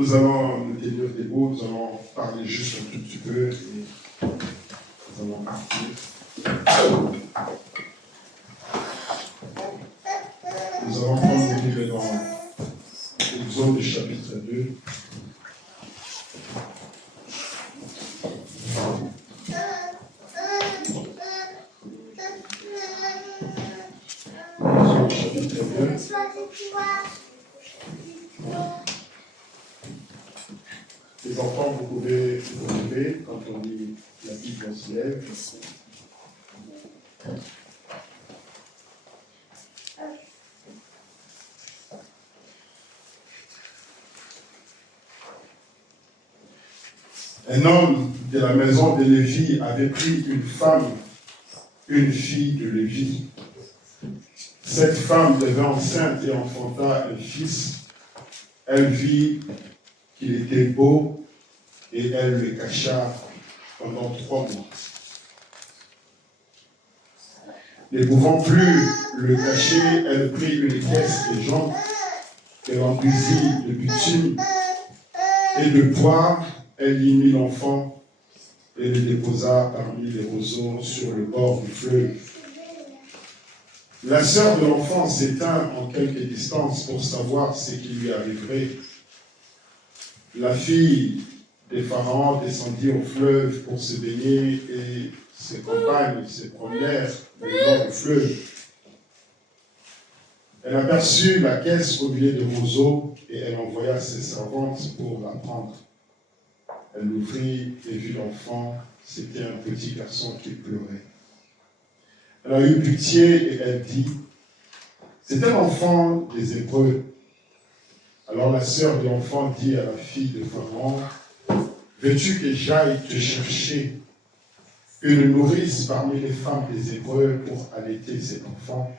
Nous allons nous tenir debout, nous allons parler juste un tout petit peu et nous allons partir. Nous allons prendre le livre dans Exode chapitre 2. Exode chapitre 2. Les enfants, vous pouvez vous lever quand on lit la Bible, on se lève. Un homme de la maison de Lévi avait pris une femme, une fille de Lévi. Cette femme devint enceinte et enfanta un fils. Elle vit qu'il était beau et elle le cacha pendant 3 mois. Ne pouvant plus le cacher, elle prit une caisse de jonc, elle enduisit de bitume et de poivre. Elle y mit l'enfant et le déposa parmi les roseaux sur le bord du fleuve. La sœur de l'enfant s'étint en quelque distance pour savoir ce qui lui arriverait. La fille des pharaons descendit au fleuve pour se baigner et ses compagnes se promenèrent le long du fleuve. Elle aperçut la caisse au milieu des roseaux et elle envoya ses servantes pour la prendre. Elle l'ouvrit et vit l'enfant. C'était un petit garçon qui pleurait. Elle a eu pitié et elle dit, c'est un enfant des Hébreux. Alors la sœur de l'enfant dit à la fille de Pharaon, veux-tu que j'aille te chercher une nourrice parmi les femmes des Hébreux pour allaiter cet enfant?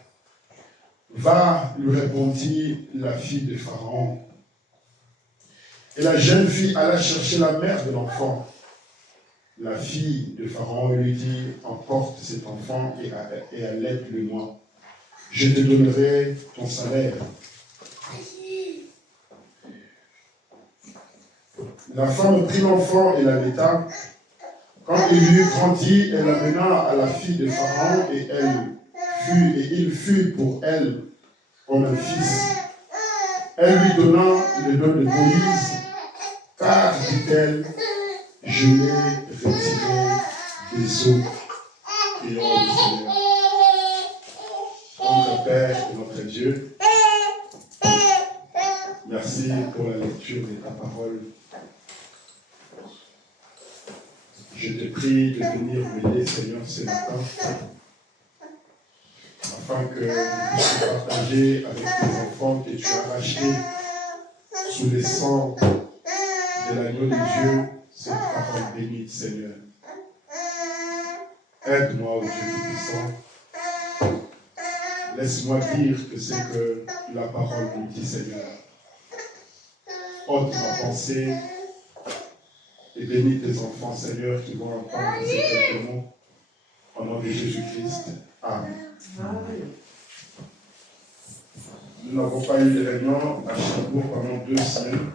Va, lui répondit la fille de Pharaon. Et la jeune fille alla chercher la mère de l'enfant. La fille de Pharaon lui dit, emporte cet enfant et allaite-le-moi. Je te donnerai ton salaire. La femme prit l'enfant et l'allaita. Quand il eut grandi, elle l'amena à la fille de Pharaon et il fut pour elle comme un fils. Elle lui donna le nom de Moïse, car, dit-elle, je l'ai retiré des eaux. Prions le Seigneur. Notre Père et notre Dieu, merci pour la lecture de ta parole. Je te prie de venir m'aider, Seigneur, ce matin, afin que nous puissions partager avec tes enfants que tu as rachetés sous les sang de l'agneau de Dieu, cette parole bénite, Seigneur. Aide-moi, ô Dieu Tout-Puissant. Laisse-moi dire que c'est que la parole nous dit, Seigneur. Ôte ma pensée et bénis tes enfants, Seigneur, qui vont entendre ces quelques mots. Au nom de Jésus-Christ. Amen. Nous n'avons pas eu de réunion à Cherbourg pendant 2 semaines.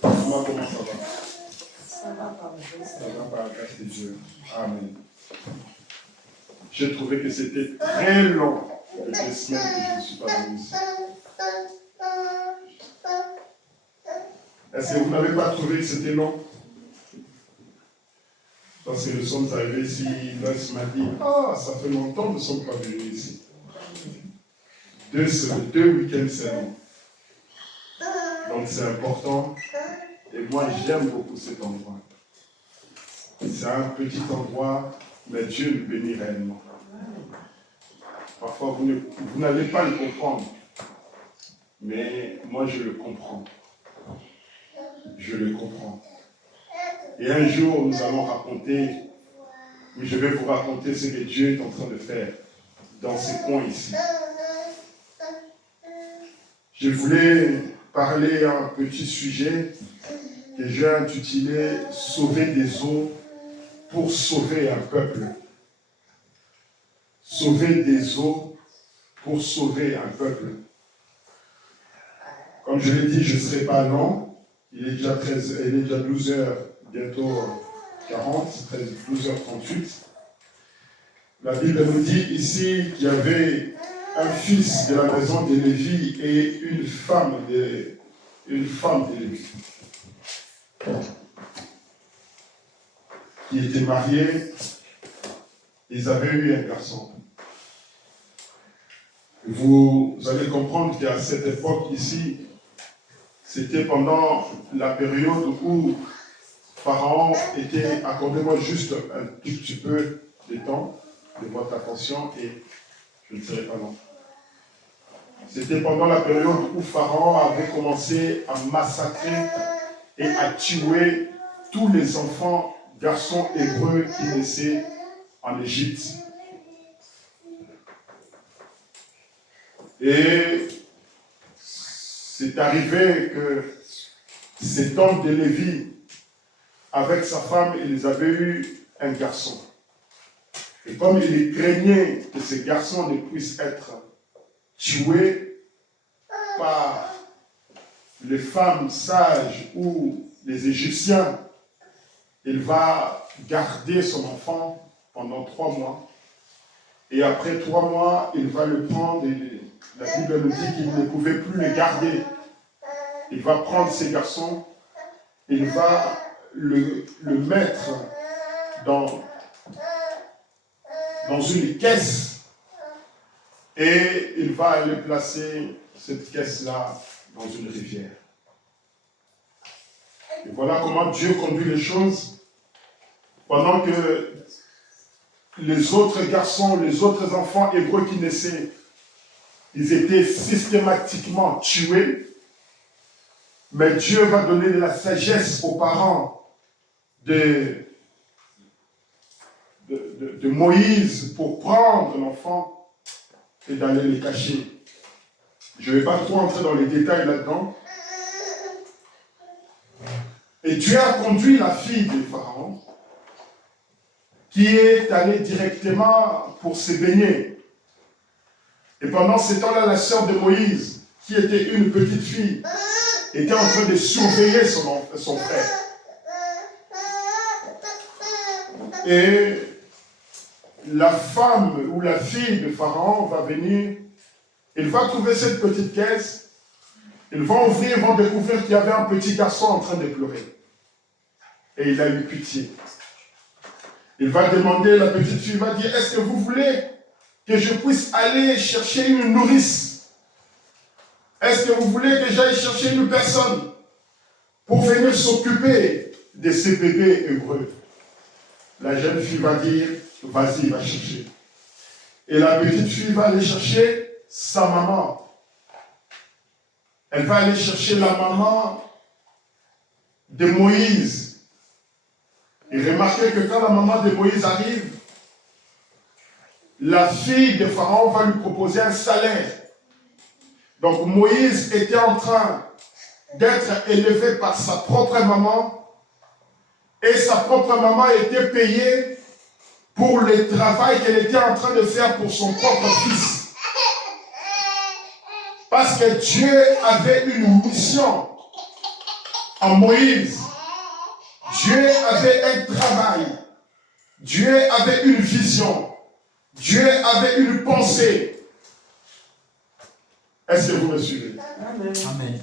Comment ça va? Ça va par la grâce de Dieu. Amen. J'ai trouvé que c'était très long, les 2 semaines que je ne suis pas venu ici. Est-ce que vous n'avez pas trouvé que c'était long? Parce que nous sommes arrivés ici, Loïs m'a dit, ça fait longtemps que nous ne sommes pas venus ici. 2 semaines, 2 week-ends, c'est long. Donc c'est important. Et moi, j'aime beaucoup cet endroit. C'est un petit endroit, mais Dieu nous bénit réellement. Parfois, vous n'allez pas le comprendre. Mais moi, je le comprends. Je le comprends. Et un jour, nous allons raconter, oui, je vais vous raconter ce que Dieu est en train de faire dans ces coins ici. Je voulais parler un petit sujet que j'ai intitulé « Sauver des eaux pour sauver un peuple ». Sauver des eaux pour sauver un peuple. Comme je l'ai dit, je ne serai pas long. Il est déjà 12h, bientôt 40, 12h38. La Bible nous dit ici qu'il y avait un fils de la maison de Lévi et une femme de Lévi qui étaient mariés. Ils avaient eu un garçon. Vous allez comprendre qu'à cette époque ici, c'était pendant la période où Pharaon était, accordez-moi juste un tout petit peu de temps, de votre attention, et je ne serai pas long. C'était pendant la période où Pharaon avait commencé à massacrer et à tuer tous les enfants, garçons hébreux qui naissaient en Égypte. Et c'est arrivé que cet homme de Lévi, avec sa femme, ils avaient eu un garçon. Et comme il craignait que ce garçon ne puisse être tué par les femmes sages ou les Égyptiens, il va garder son enfant pendant 3 mois. Et après 3 mois, il va le prendre. Et la Bible nous dit qu'il ne pouvait plus le garder. Il va prendre ces garçons, il va le mettre dans une caisse et il va aller placer cette caisse-là dans une rivière. Et voilà comment Dieu conduit les choses. Pendant que les autres garçons, les autres enfants hébreux qui naissaient, ils étaient systématiquement tués. Mais Dieu va donner de la sagesse aux parents de Moïse pour prendre l'enfant et d'aller les cacher. Je ne vais pas trop entrer dans les détails là-dedans. Et Dieu a conduit la fille de Pharaon, qui est allée directement pour se baigner. Et pendant ce temps-là, la sœur de Moïse, qui était une petite fille, était en train de surveiller son frère. Et la femme ou la fille de Pharaon va venir, il va trouver cette petite caisse, ils vont ouvrir, ils vont découvrir qu'il y avait un petit garçon en train de pleurer. Et il a eu pitié. Il va demander, la petite fille va dire, est-ce que vous voulez que je puisse aller chercher une nourrice? Est-ce que vous voulez que j'aille chercher une personne pour venir s'occuper de ces bébés hébreux? La jeune fille va dire, vas-y, va chercher. Et la petite fille va aller chercher sa maman. Elle va aller chercher la maman de Moïse. Et remarquez que quand la maman de Moïse arrive, la fille de Pharaon va lui proposer un salaire. Donc Moïse était en train d'être élevé par sa propre maman et sa propre maman était payée pour le travail qu'elle était en train de faire pour son propre fils. Parce que Dieu avait une mission en Moïse. Dieu avait un travail. Dieu avait une vision. Dieu avait une pensée. Est-ce que vous me suivez? Amen.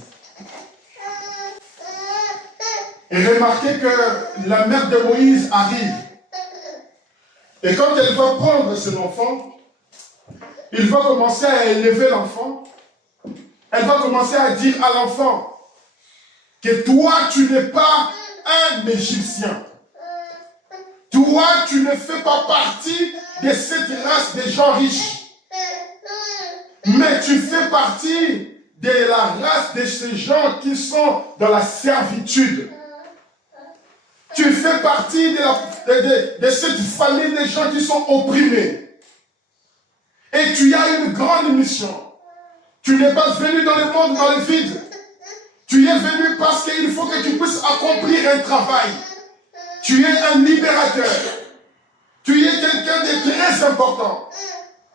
Et remarquez que la mère de Moïse arrive. Et quand elle va prendre son enfant, il va commencer à élever l'enfant. Elle va commencer à dire à l'enfant que toi, tu n'es pas un Égyptien. Toi, tu ne fais pas partie de cette race de gens riches. Mais tu fais partie de la race de ces gens qui sont dans la servitude. Tu fais partie de cette famille de gens qui sont opprimés. Et tu as une grande mission. Tu n'es pas venu dans le monde dans le vide. Tu es venu parce qu'il faut que tu puisses accomplir un travail. Tu es un libérateur. Tu es quelqu'un de très important.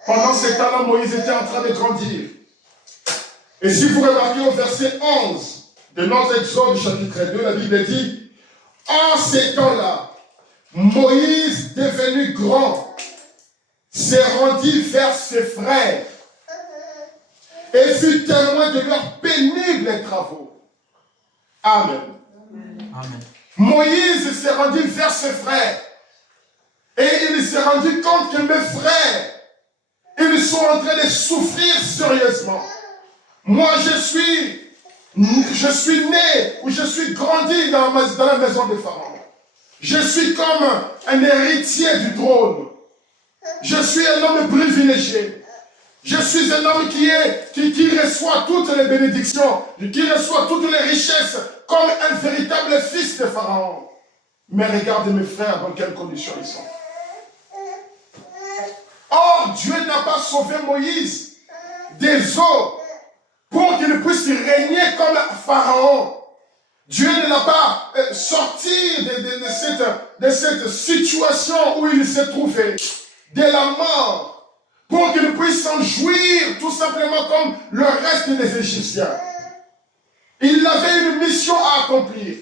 Pendant ce temps-là, Moïse était en train de grandir. Et si vous remarquez au verset 11 de notre Exode chapitre 2, la Bible dit, en ces temps-là, Moïse, devenu grand, s'est rendu vers ses frères et fut témoin de leurs pénibles travaux. Amen. Amen. Moïse s'est rendu vers ses frères et il s'est rendu compte que mes frères, ils sont en train de souffrir sérieusement. Moi, je suis né ou je suis grandi dans la maison de Pharaon. Je suis comme un héritier du trône. Je suis un homme privilégié. Je suis un homme qui reçoit toutes les bénédictions, qui reçoit toutes les richesses comme un véritable fils de Pharaon. Mais regarde mes frères dans quelles conditions ils sont. Or, Dieu n'a pas sauvé Moïse des eaux pour qu'il puisse régner comme Pharaon. Dieu ne l'a pas sorti de cette situation où il s'est trouvé, de la mort, pour qu'il puisse en jouir tout simplement comme le reste des Égyptiens. Il avait une mission à accomplir.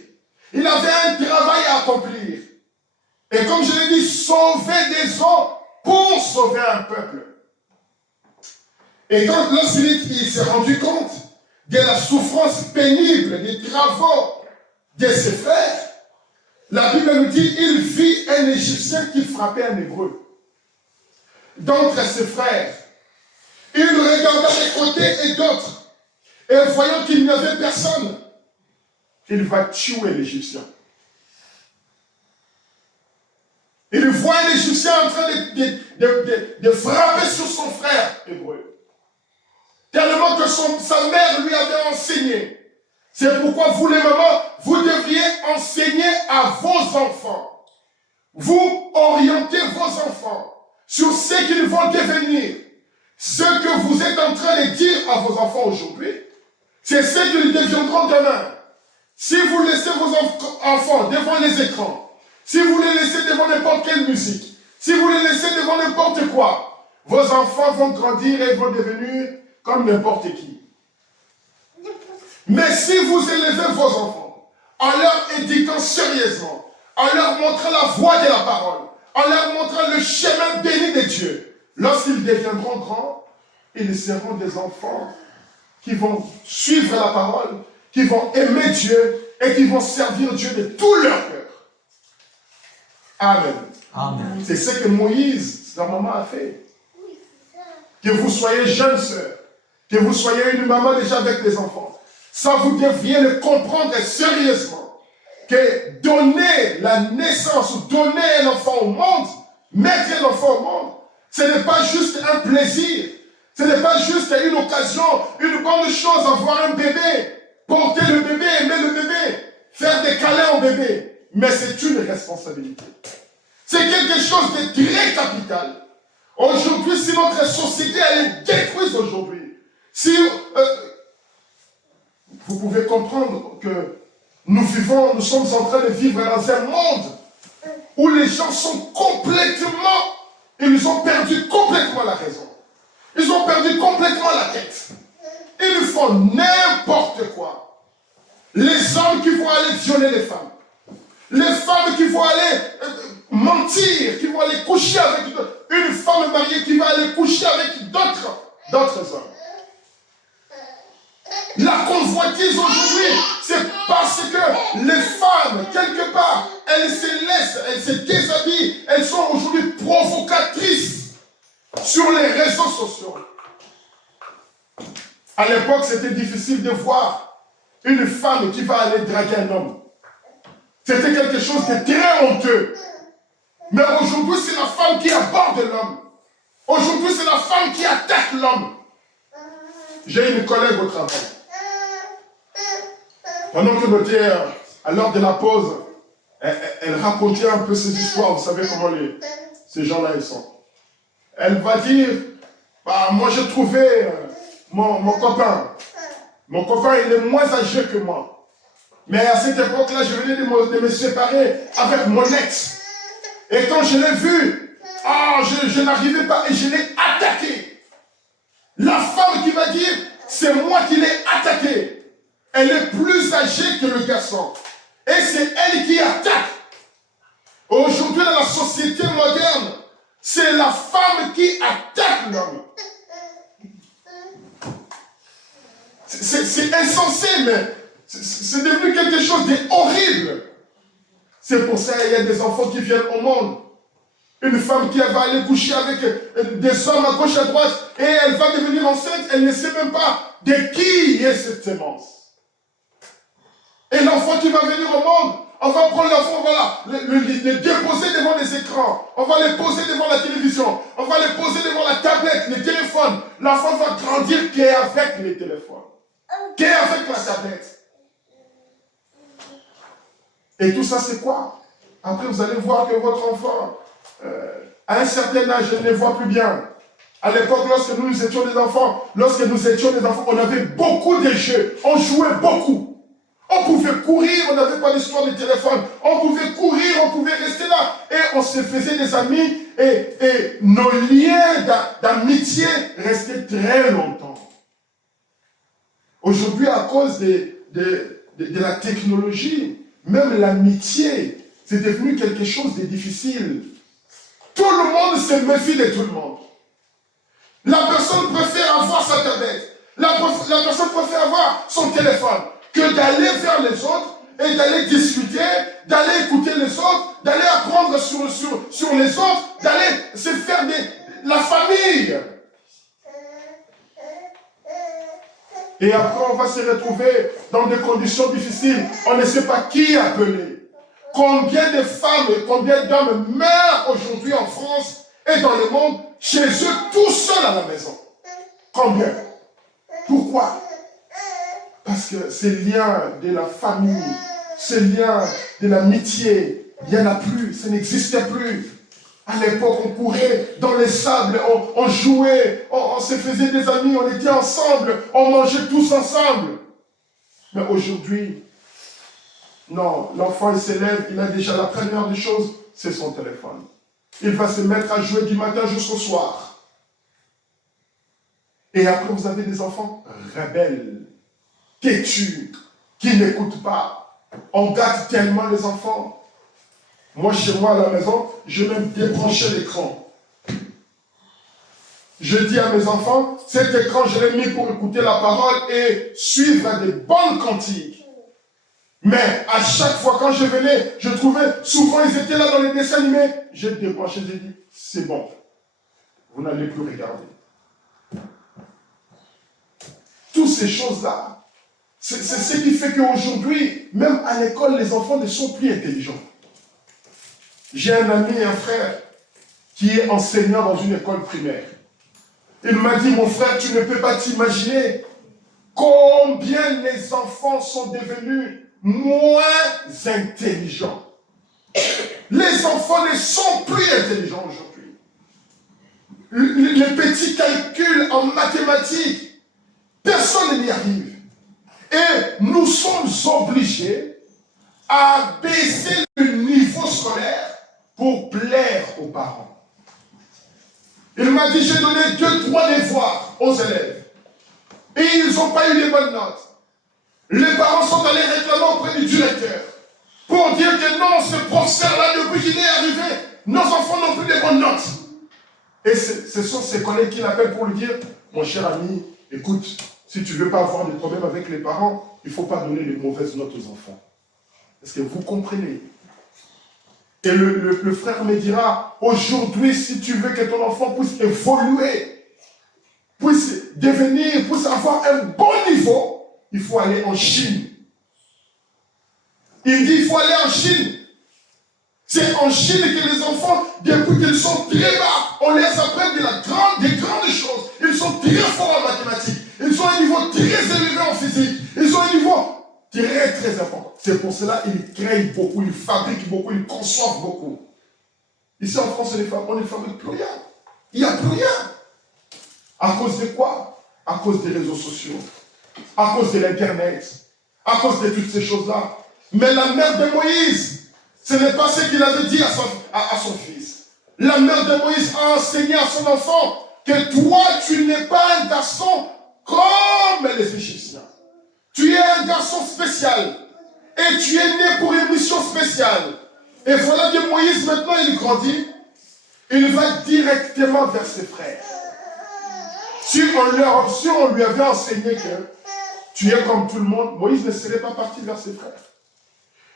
Il avait un travail à accomplir. Et comme je l'ai dit, sauver des eaux pour sauver un peuple. Et lorsqu'il s'est rendu compte de la souffrance pénible, des travaux de ses frères, la Bible nous dit, il vit un Égyptien qui frappait un Hébreu. D'entre ses frères, il regarda des côtés et d'autres, et voyant qu'il n'y avait personne, il va tuer l'Égyptien. Il voit un Égyptien en train de frapper sur son frère hébreu. Tellement que sa mère lui avait enseigné. C'est pourquoi vous les mamans, vous devriez enseigner à vos enfants. Vous orientez vos enfants sur ce qu'ils vont devenir. Ce que vous êtes en train de dire à vos enfants aujourd'hui, c'est ce qu'ils deviendront demain. Si vous laissez vos enfants devant les écrans, si vous les laissez devant n'importe quelle musique, si vous les laissez devant n'importe quoi, vos enfants vont grandir et vont devenir comme n'importe qui. Mais si vous élevez vos enfants en leur éduquant sérieusement, en leur montrant la voie de la parole, en leur montrant le chemin béni de Dieu, lorsqu'ils deviendront grands, ils seront des enfants qui vont suivre la parole, qui vont aimer Dieu et qui vont servir Dieu de tout leur cœur. Amen. Amen. C'est ce que Moïse, sa maman, a fait. Que vous soyez jeune sœur, que vous soyez une maman déjà avec des enfants, ça vous deviez le comprendre sérieusement. Que donner la naissance ou donner un enfant au monde, mettre un enfant au monde, ce n'est pas juste un plaisir, ce n'est pas juste une occasion, une bonne chose, avoir un bébé, porter le bébé, aimer le bébé, faire des câlins au bébé. Mais c'est une responsabilité. C'est quelque chose de très capital. Aujourd'hui, si notre société elle est détruite aujourd'hui, si vous pouvez comprendre que nous sommes en train de vivre dans un monde où les gens sont complètement, ils ont perdu complètement la raison. Ils ont perdu complètement la tête. Ils font n'importe quoi. Les hommes qui vont aller violer les femmes. Les femmes qui vont aller mentir, qui vont aller coucher avec une femme mariée qui va aller coucher avec d'autres hommes. La convoitise aujourd'hui, c'est parce que les femmes, quelque part, elles se laissent, elles se déshabillent, elles sont aujourd'hui provocatrices sur les réseaux sociaux. À l'époque, c'était difficile de voir une femme qui va aller draguer un homme. C'était quelque chose de très honteux. Mais aujourd'hui, c'est la femme qui aborde l'homme. Aujourd'hui, c'est la femme qui attaque l'homme. J'ai une collègue au travail. Pendant que nous étions à l'heure de la pause, elle racontait un peu ses histoires. Vous savez comment ces gens-là ils sont. Elle va dire, bah, moi j'ai trouvé mon copain. Mon copain, il est moins âgé que moi. Mais à cette époque-là, je venais de me séparer avec mon ex. Et quand je l'ai vu, je n'arrivais pas et je l'ai attaqué. La femme qui va dire, c'est moi qui l'ai attaquée. Elle est plus âgée que le garçon. Et c'est elle qui attaque. Aujourd'hui, dans la société moderne, c'est la femme qui attaque l'homme. C'est insensé, mais c'est devenu quelque chose d'horrible. C'est pour ça qu'il y a des enfants qui viennent au monde. Une femme qui va aller coucher avec des hommes à gauche à droite et elle va devenir enceinte, elle ne sait même pas de qui est cette sémence. Et l'enfant qui va venir au monde, on va prendre l'enfant, voilà, le déposer devant les écrans, on va le poser devant la télévision, on va le poser devant la tablette, le téléphone. L'enfant va grandir qu'avec les téléphones, qu'avec la tablette. Et tout ça, c'est quoi? Après, vous allez voir que votre enfant, à un certain âge, je ne les vois plus bien. À l'époque, lorsque nous étions des enfants, on avait beaucoup de jeux. On jouait beaucoup. On pouvait courir, on n'avait pas d'histoire de téléphone. On pouvait courir, on pouvait rester là. Et on se faisait des amis. Et nos liens d'amitié restaient très longtemps. Aujourd'hui, à cause de la technologie, même l'amitié, c'est devenu quelque chose de difficile. Tout le monde se méfie de tout le monde. La personne préfère avoir sa tablette. La personne préfère avoir son téléphone que d'aller vers les autres et d'aller discuter, d'aller écouter les autres, d'aller apprendre sur les autres, d'aller se faire la famille. Et après, on va se retrouver dans des conditions difficiles. On ne sait pas qui appeler. Combien de femmes et combien d'hommes meurent aujourd'hui en France et dans le monde, chez eux, tout seuls à la maison. Combien? Pourquoi? Parce que ces liens de la famille, ces liens de l'amitié, il n'y en a plus, ça n'existait plus. À l'époque, on courait dans les sables, on jouait, on se faisait des amis, on était ensemble, on mangeait tous ensemble. Mais aujourd'hui, non, l'enfant il s'élève, il a déjà la première des choses, c'est son téléphone. Il va se mettre à jouer du matin jusqu'au soir. Et après, vous avez des enfants rebelles, têtus, qui n'écoutent pas. On gâte tellement les enfants. Moi, chez moi, à la maison, je vais même débrancher l'écran. Je dis à mes enfants, cet écran, je l'ai mis pour écouter la parole et suivre des bonnes cantiques. Mais à chaque fois, quand je venais, je trouvais, souvent ils étaient là dans les dessins animés. J'ai débranché, j'ai dit, c'est bon, vous n'allez plus regarder. Toutes ces choses-là, c'est ce qui fait qu'aujourd'hui, même à l'école, les enfants ne sont plus intelligents. J'ai un ami, un frère, qui est enseignant dans une école primaire. Il m'a dit, mon frère, tu ne peux pas t'imaginer combien les enfants sont devenus moins intelligents. Les enfants ne sont plus intelligents aujourd'hui. Les petits calculs en mathématiques, personne n'y arrive. Et nous sommes obligés à baisser le niveau scolaire pour plaire aux parents. Il m'a dit, j'ai donné 2-3 devoirs aux élèves. Et ils n'ont pas eu les bonnes notes. Les parents sont allés réclamer auprès du directeur pour dire que non, ce professeur-là, depuis qu'il est arrivé, nos enfants n'ont plus de bonnes notes. Et ce sont ses collègues qui l'appellent pour lui dire, mon cher ami, écoute, si tu ne veux pas avoir de problème avec les parents, il ne faut pas donner de mauvaises notes aux enfants. Est-ce que vous comprenez? Et le frère me dira, aujourd'hui, si tu veux que ton enfant puisse évoluer, puisse devenir, puisse avoir un bon niveau, il faut aller en Chine. Il dit, il faut aller en Chine. C'est en Chine que les enfants, depuis qu'ils sont très bas, on les apprend des grandes choses. Ils sont très forts en mathématiques. Ils ont un niveau très élevé en physique. Ils ont un niveau très, très important. C'est pour cela qu'ils créent beaucoup, ils fabriquent beaucoup, ils conçoivent beaucoup. Ici en France, on ne fabrique plus rien. Il n'y a plus rien. À cause de quoi? À cause des réseaux sociaux. À cause de l'Internet. À cause de toutes ces choses-là. Mais la mère de Moïse, ce n'est pas ce qu'il avait dit à son fils. La mère de Moïse a enseigné à son enfant que toi, tu n'es pas un garçon comme les Égyptiens. Tu es un garçon spécial et tu es né pour une mission spéciale. Et voilà que Moïse, maintenant, il grandit. Il va directement vers ses frères. Si on lui avait enseigné que tu es comme tout le monde, Moïse ne serait pas parti vers ses frères.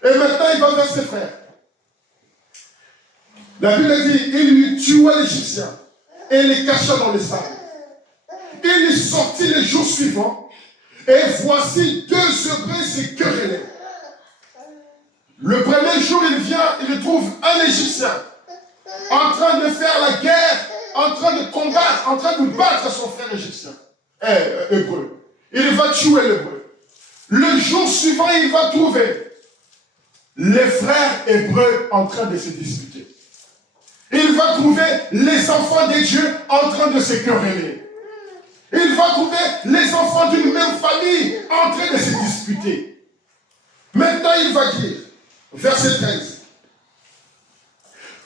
Et maintenant, il va vers ses frères. La Bible dit, il lui tua l'Égyptien et les cacha dans les sables. Il y sortit les jours suivants, et voici 2 Hébreux se querellaient. Le premier jour, il vient, il trouve un Égyptien en train de faire la guerre, en train de combattre, en train de battre son frère égyptien, hébreu. Il va tuer l'hébreu. Le jour suivant, il va trouver les frères hébreux en train de se disputer. Il va trouver les enfants de Dieu en train de se quereller. Il va trouver les enfants d'une même famille en train de se disputer. Maintenant, il va dire, verset 13,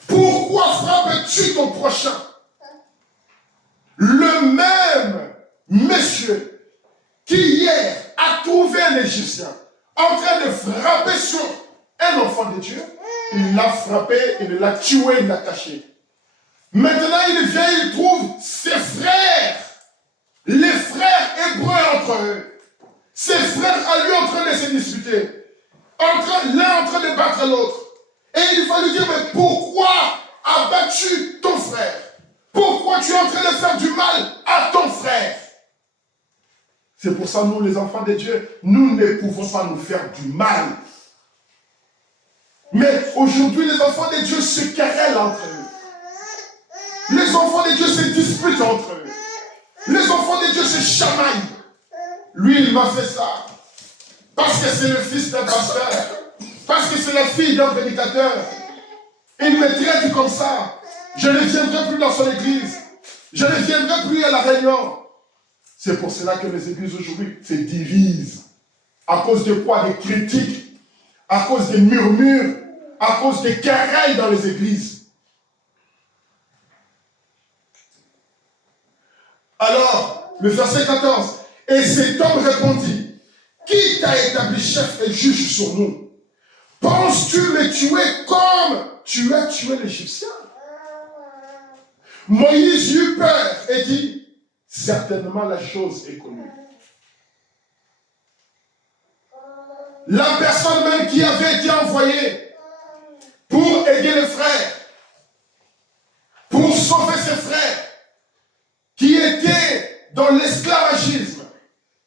pourquoi frappes-tu ton prochain? Le même monsieur qui hier a trouvé un Égyptien en train de frapper sur un enfant de Dieu, il l'a frappé, il l'a tué, il l'a caché. Maintenant, il vient, il trouve ses frères, les frères hébreux entre eux, ses frères à lui en train de se disputer, l'un en train de battre l'autre. Et il va lui dire, mais pourquoi as-tu ton frère? Pourquoi tu es en train de faire du mal à ton frère? C'est pour ça, nous, les enfants de Dieu, nous ne pouvons pas nous faire du mal. Mais aujourd'hui, les enfants de Dieu se querellent entre eux. Les enfants de Dieu se disputent entre eux. Les enfants de Dieu se chamaillent. Lui, il m'a fait ça. Parce que c'est le fils d'un pasteur. Parce que c'est la fille d'un prédicateur. Il me traite comme ça. Je ne viendrai plus dans son église. Je ne viendrai plus à la réunion. C'est pour cela que les églises aujourd'hui se divisent. À cause de quoi? Des critiques. À cause des murmures. À cause des querelles dans les églises. Alors, le verset 14. Et cet homme répondit, qui t'a établi chef et juge sur nous? Penses-tu me tuer comme tu as tué l'Égyptien? Moïse eut peur et dit, certainement la chose est connue. La personne même qui avait été envoyée pour aider les frères, pour sauver ses frères, qui étaient dans l'esclavagisme,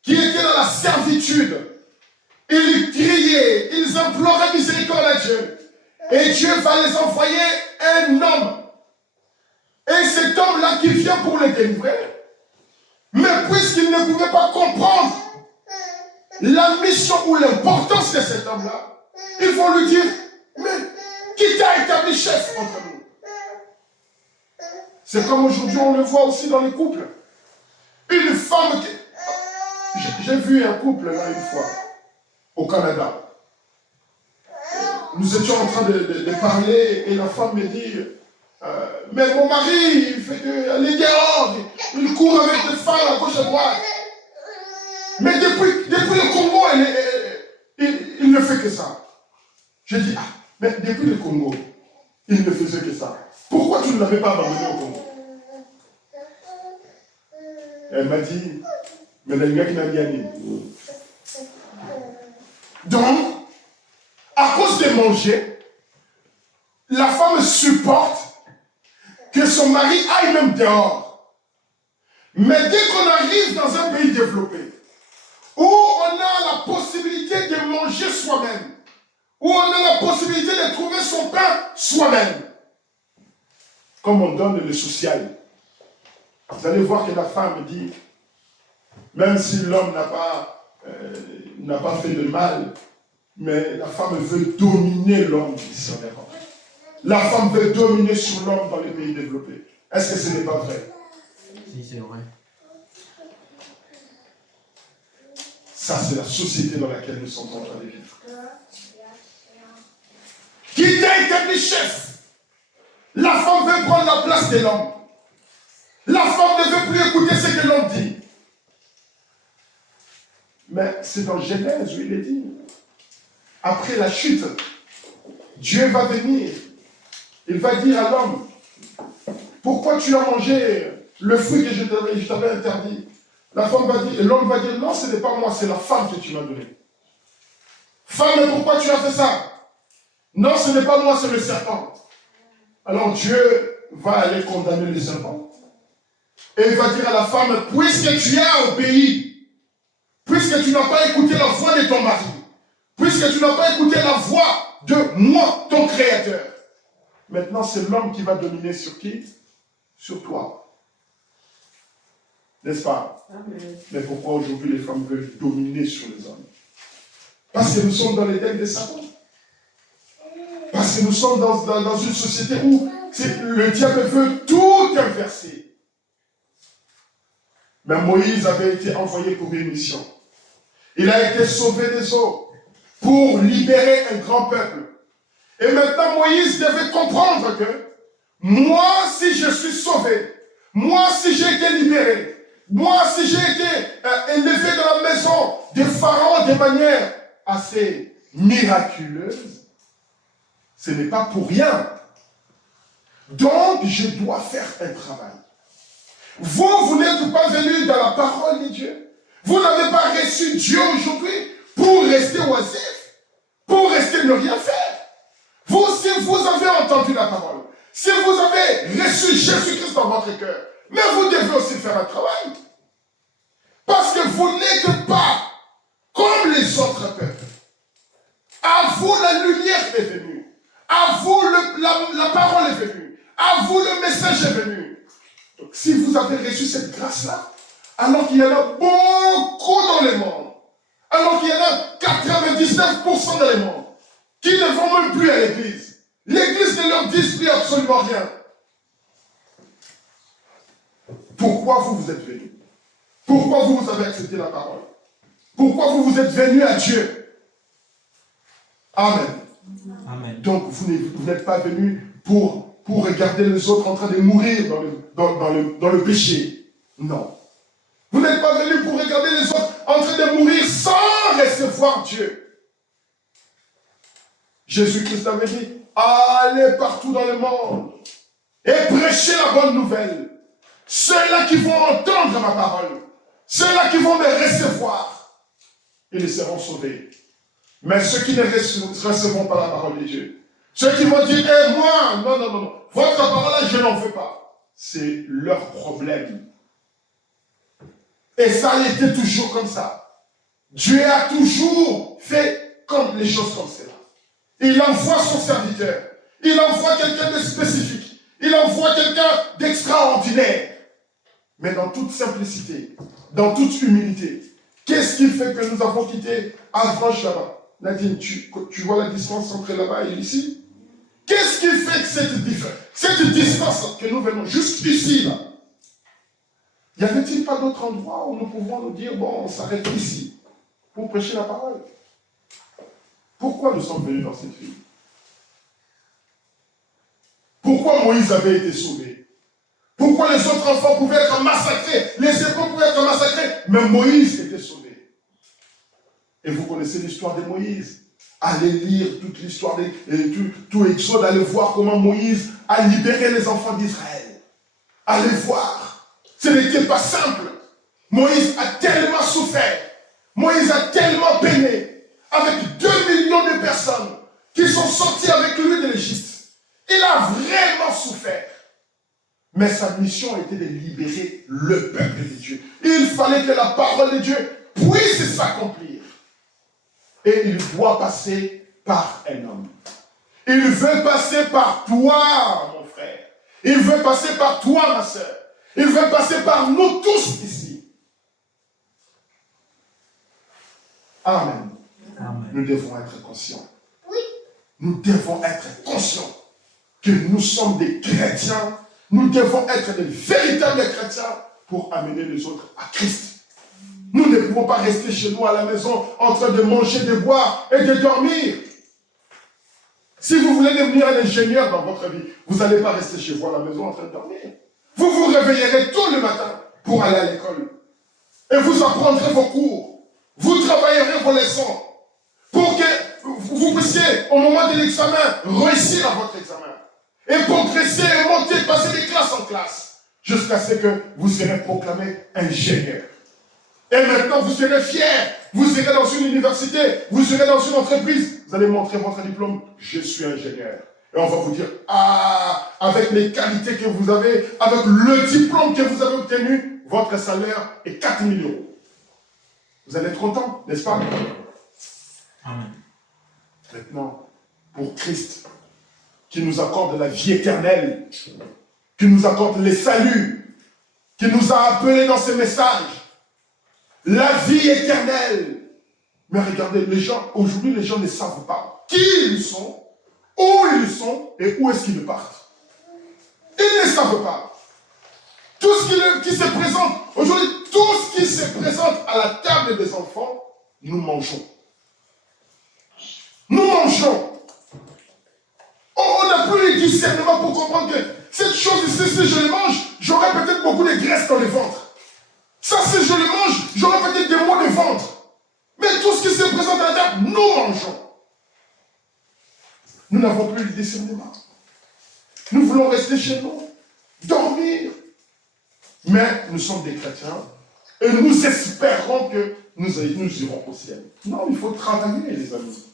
qui étaient dans la servitude, ils criaient, ils imploraient miséricorde à Dieu. Et Dieu va les envoyer un homme. Et cet homme-là qui vient pour les délivrer, mais puisqu'il ne pouvait pas comprendre la mission ou l'importance de cet homme-là, ils vont lui dire, mais qui t'a établi chef entre nous? C'est comme aujourd'hui on le voit aussi dans les couples. Une femme qui... J'ai vu un couple là une fois, au Canada. Nous étions en train de parler et la femme me dit, mais mon mari, il est dehors, il court avec des femmes à gauche à droite. Mais depuis le Congo, il ne fait que ça. Je dis, mais depuis le Congo, il ne faisait que ça. Pourquoi tu ne l'avais pas abandonné au Congo? Elle m'a dit, mais le gars qui m'a gagné. Donc, à cause de manger, la femme supporte que son mari aille même dehors. Mais dès qu'on arrive dans un pays développé, où on a la possibilité de manger soi-même, où on a la possibilité de trouver son pain soi-même, comme on donne le social, vous allez voir que la femme dit, même si l'homme n'a pas fait de mal, mais la femme veut dominer l'homme. La femme veut dominer sur l'homme dans les pays développés. Est-ce que ce n'est pas vrai? Si, c'est vrai. Ça, c'est la société dans laquelle nous sommes en train de vivre. Qui t'a établi chef? La femme veut prendre la place de l'homme. La femme ne veut plus écouter ce que l'homme dit. Mais c'est dans Genèse où il est dit. Après la chute, Dieu va venir. Il va dire à l'homme, pourquoi tu as mangé le fruit que je t'avais interdit? L'homme va dire, non, ce n'est pas moi, c'est la femme que tu m'as donnée. Femme, mais pourquoi tu as fait ça? Non, ce n'est pas moi, c'est le serpent. Alors Dieu va aller condamner le serpent. Et il va dire à la femme, puisque tu as obéi, puisque tu n'as pas écouté la voix de ton mari, puisque tu n'as pas écouté la voix de moi, ton créateur, maintenant c'est l'homme qui va dominer sur qui? Sur toi. N'est-ce pas? Amen. Mais pourquoi aujourd'hui les femmes veulent dominer sur les hommes? Parce que nous sommes dans les dents de Satan. Parce que nous sommes dans une société où le diable veut tout inverser. Mais Moïse avait été envoyé pour une mission. Il a été sauvé des eaux pour libérer un grand peuple. Et maintenant Moïse devait comprendre que moi, si je suis sauvé, moi, si j'ai été libéré, moi, si j'ai été élevé dans la maison de Pharaon de manière assez miraculeuse, ce n'est pas pour rien. Donc, je dois faire un travail. Vous n'êtes pas venus dans la parole de Dieu. Vous n'avez pas reçu Dieu aujourd'hui pour rester oisif, pour rester ne rien faire. Vous, si vous avez entendu la parole, si vous avez reçu Jésus-Christ dans votre cœur, mais vous devez aussi faire un travail. Parce que vous n'êtes pas comme les autres peuples. À vous, la lumière est venue. À vous, la parole est venue. À vous, le message est venu. Donc, si vous avez reçu cette grâce-là, alors qu'il y en a beaucoup dans le monde, alors qu'il y en a 99% dans le monde, qui ne vont même plus à l'église. L'église ne leur dit plus absolument rien. Pourquoi vous êtes venus? Pourquoi vous avez accepté la parole? Pourquoi vous êtes venus à Dieu? Amen. Amen. Donc vous n'êtes pas venus pour regarder les autres en train de mourir dans le péché. Non. Vous n'êtes pas venus pour regarder les autres en train de mourir sans recevoir Dieu. Jésus-Christ avait dit, allez partout dans le monde et prêchez la bonne nouvelle. Ceux-là qui vont entendre ma parole, ceux-là qui vont me recevoir, ils seront sauvés. Mais ceux qui ne recevront pas la parole de Dieu, ceux qui vont dire, moi, non, votre parole, je n'en veux pas. C'est leur problème. Et ça a été toujours comme ça. Dieu a toujours fait comme les choses comme cela. Il envoie son serviteur. Il envoie quelqu'un de spécifique. Il envoie quelqu'un d'extraordinaire. Mais dans toute simplicité, dans toute humilité. Qu'est-ce qui fait que nous avons quitté Avranches là-bas? Nadine, tu vois la distance entre là-bas et ici? Qu'est-ce qui fait que cette distance que nous venons juste ici, là? Y avait-il pas d'autre endroit où nous pouvons nous dire, bon, on s'arrête ici pour prêcher la parole? Pourquoi nous sommes venus dans cette ville? Pourquoi Moïse avait été sauvé? Pourquoi les autres enfants pouvaient être massacrés? Les époux pouvaient être massacrés? Mais Moïse était sauvé. Et vous connaissez l'histoire de Moïse. Allez lire toute l'histoire, tout Exode, allez voir comment Moïse a libéré les enfants d'Israël. Allez voir. Ce n'était pas simple. Moïse a tellement souffert. Moïse a tellement peiné. Avec 2 millions de personnes qui sont sorties avec lui de l'Égypte. Il a vraiment souffert. Mais sa mission était de libérer le peuple de Dieu. Il fallait que la parole de Dieu puisse s'accomplir. Et il doit passer par un homme. Il veut passer par toi, mon frère. Il veut passer par toi, ma soeur. Il veut passer par nous tous ici. Amen. Amen. Nous devons être conscients. Oui. Nous devons être conscients que nous sommes des chrétiens. Nous devons être des véritables chrétiens pour amener les autres à Christ. Nous ne pouvons pas rester chez nous à la maison en train de manger, de boire et de dormir. Si vous voulez devenir un ingénieur dans votre vie, vous n'allez pas rester chez vous à la maison en train de dormir. Vous vous réveillerez tôt le matin pour aller à l'école. Et vous apprendrez vos cours. Vous travaillerez votre leçon, pour que vous puissiez, au moment de l'examen, réussir à votre examen. Et progresser, et monter, passer de classe en classe, jusqu'à ce que vous serez proclamé ingénieur. Et maintenant, vous serez fier. Vous serez dans une université, vous serez dans une entreprise. Vous allez montrer votre diplôme. Je suis ingénieur. Et on va vous dire, ah, avec les qualités que vous avez, avec le diplôme que vous avez obtenu, votre salaire est 4 000 €. Vous allez être content, n'est-ce pas? Amen. Maintenant, pour Christ, qui nous accorde la vie éternelle, qui nous accorde les saluts, qui nous a appelés dans ses messages, la vie éternelle. Mais regardez, les gens, aujourd'hui, les gens ne savent pas qui ils sont, où ils sont et où est-ce qu'ils partent. Ils ne savent pas. Tout ce qui se présente, aujourd'hui, tout ce qui se présente à la table des enfants, nous mangeons. Nous mangeons. On n'a plus le discernement pour comprendre que cette chose ici, si je le mange, j'aurai peut-être beaucoup de graisse dans le ventre. Ça, si je le mange, j'aurai peut-être des maux de ventre. Mais tout ce qui se présente à la table, nous mangeons. Nous n'avons plus le discernement. Nous voulons rester chez nous, dormir. Mais nous sommes des chrétiens et nous espérons que nous irons au ciel. Non, il faut travailler, les amis.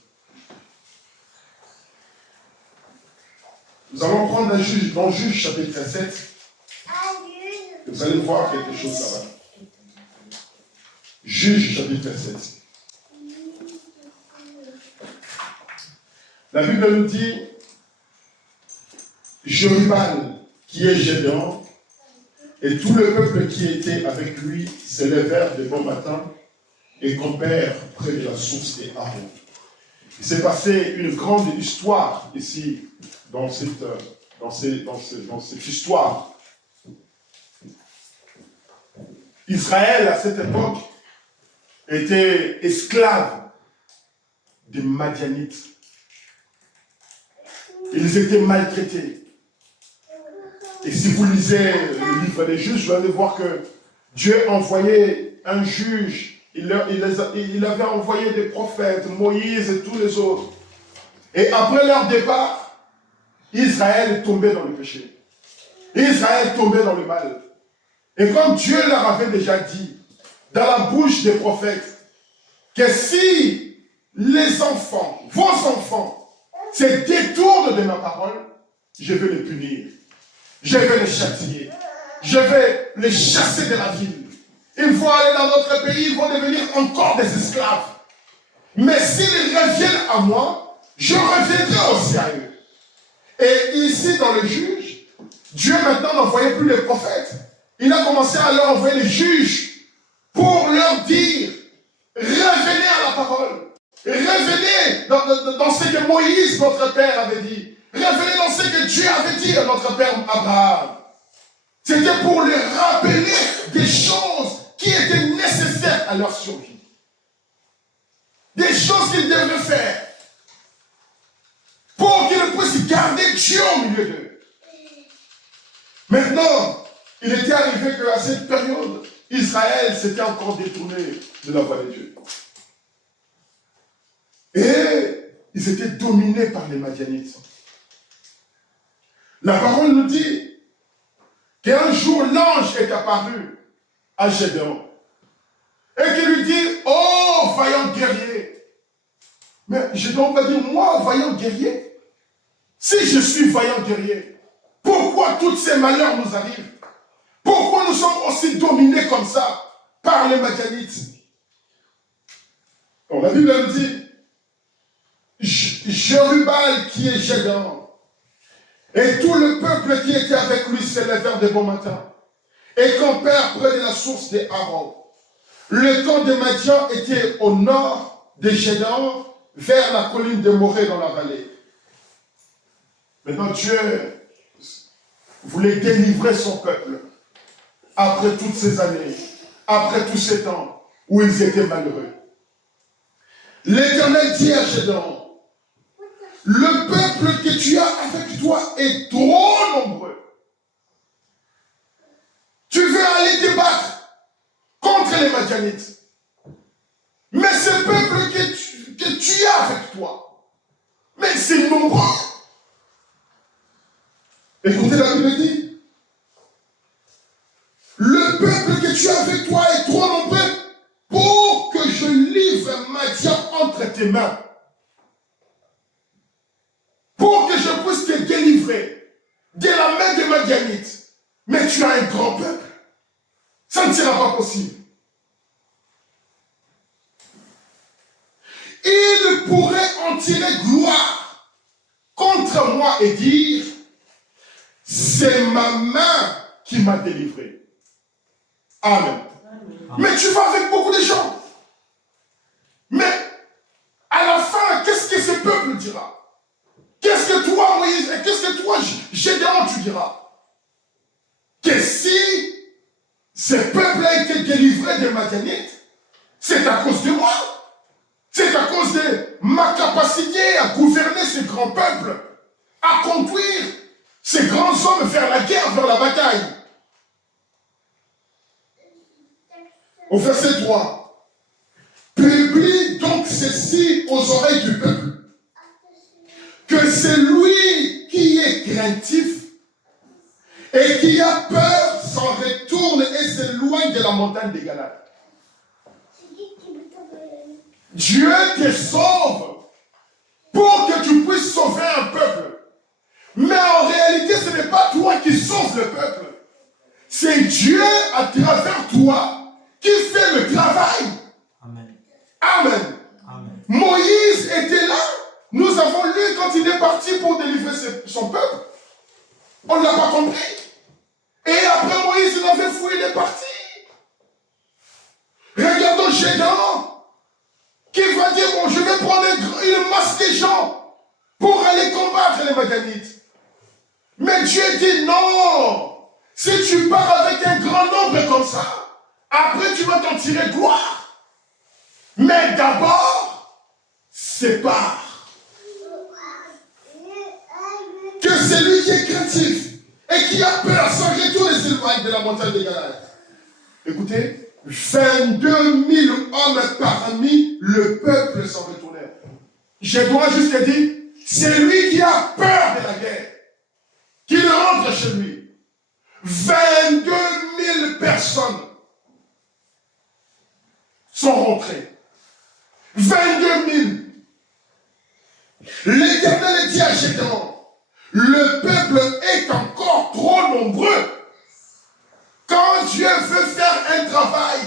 Nous allons prendre dans Juge chapitre 7. Vous allez voir quelque chose là-bas. Juge chapitre 7. La Bible nous dit, Jérubal, qui est Gédéon, et tout le peuple qui était avec lui s'élevèrent de bon matin et campèrent près de la source des Aaron. Il s'est passé une grande histoire ici, dans cette histoire. Israël, à cette époque, était esclave des Madianites. Ils étaient maltraités. Et si vous lisez le livre des juges, vous allez voir que Dieu envoyait un juge. Il avait envoyé des prophètes, Moïse et tous les autres. Et après leur départ, Israël est tombé dans le péché. Israël est tombé dans le mal. Et comme Dieu leur avait déjà dit, dans la bouche des prophètes, que si les enfants, vos enfants, se détournent de ma parole, je vais les punir. Je vais les châtier. Je vais les chasser de la ville. Ils vont aller dans notre pays, ils vont devenir encore des esclaves. Mais s'ils reviennent à moi, je reviendrai aussi à eux. Et ici, dans le juge, Dieu maintenant n'envoyait plus les prophètes. Il a commencé à leur envoyer les juges pour leur dire, revenez à la parole. Revenez dans ce que Moïse, notre père, avait dit. Revenez dans ce que Dieu avait dit à notre père Abraham. C'était pour leur rappeler des choses qui étaient nécessaires à leur survie. Des choses qu'ils devraient faire pour qu'ils puissent garder Dieu au milieu d'eux. Maintenant, il était arrivé qu'à cette période, Israël s'était encore détourné de la voie de Dieu. Et ils étaient dominés par les Madianites. La parole nous dit qu'un jour l'ange est apparu à Gédéon et qui lui dit, oh vaillant guerrier. Mais Gédéon va dire, moi vaillant guerrier, si je suis vaillant guerrier, pourquoi tous ces malheurs nous arrivent? Pourquoi nous sommes aussi dominés comme ça par les Madianites? La Bible nous dit, Jérubal qui est Gédéon, et tout le peuple qui était avec lui s'élevèrent de bon matin, et campèrent près de la source des Aaron. Le camp de Madian était au nord de Gédéon, vers la colline de Morée dans la vallée. Maintenant Dieu voulait délivrer son peuple, après toutes ces années, après tous ces temps où ils étaient malheureux. L'Éternel dit à Gédéon, le peuple que tu as avec toi est trop nombreux. Tu veux aller te battre contre les Madianites. Mais ce peuple que tu as avec toi. Mais c'est nombreux. Écoutez, la Bible dit, le peuple que tu as avec toi est trop nombreux pour que je livre Madian entre tes mains. Pour que je puisse te délivrer de la main des Madianites. Mais tu as un grand peuple. Ça ne sera pas possible. Il pourrait en tirer gloire contre moi et dire, c'est ma main qui m'a délivré. Amen. Mais tu vas avec beaucoup de gens. Mais à la fin, qu'est-ce que ce peuple dira? Qu'est-ce que toi, Moïse, et qu'est-ce que toi, Gédéon, tu diras? Que si ce peuple a été délivré des Madianites, c'est à cause de moi. C'est à cause de ma capacité à gouverner ce grand peuple, à conduire ces grands hommes vers la guerre, vers la bataille. Au verset 3. Publie donc ceci aux oreilles du peuple, que celui qui est craintif et qui a peur s'en retourne et s'éloigne de la montagne des Galates. Dieu te sauve pour que tu puisses sauver un peuple. Mais en réalité, ce n'est pas toi qui sauves le peuple. C'est Dieu à travers toi qui fait le travail. Amen. Amen. Amen. Moïse était là. Nous avons lu quand il est parti pour délivrer son peuple. On ne l'a pas compris. Et après Moïse, il avait fouillé, il est parti. Regardons Gédéon qui va dire, bon, je vais prendre une masse de gens pour aller combattre les Madianites. Mais Dieu dit non. Si tu pars avec un grand nombre comme ça, après tu vas t'en tirer gloire. Mais d'abord, sépare. Que celui qui est craintif et qui a peur s'en retourne et s'éloigne de la montagne des Galates. Écoutez, 22 000 hommes parmi le peuple s'en retournèrent. Je dois juste te dire, c'est lui qui a peur de la guerre, qu'il rentre chez lui. 22 000 personnes sont rentrées. 22 000. L'Éternel dit à Gédéon, le peuple est encore trop nombreux. Quand Dieu veut faire un travail,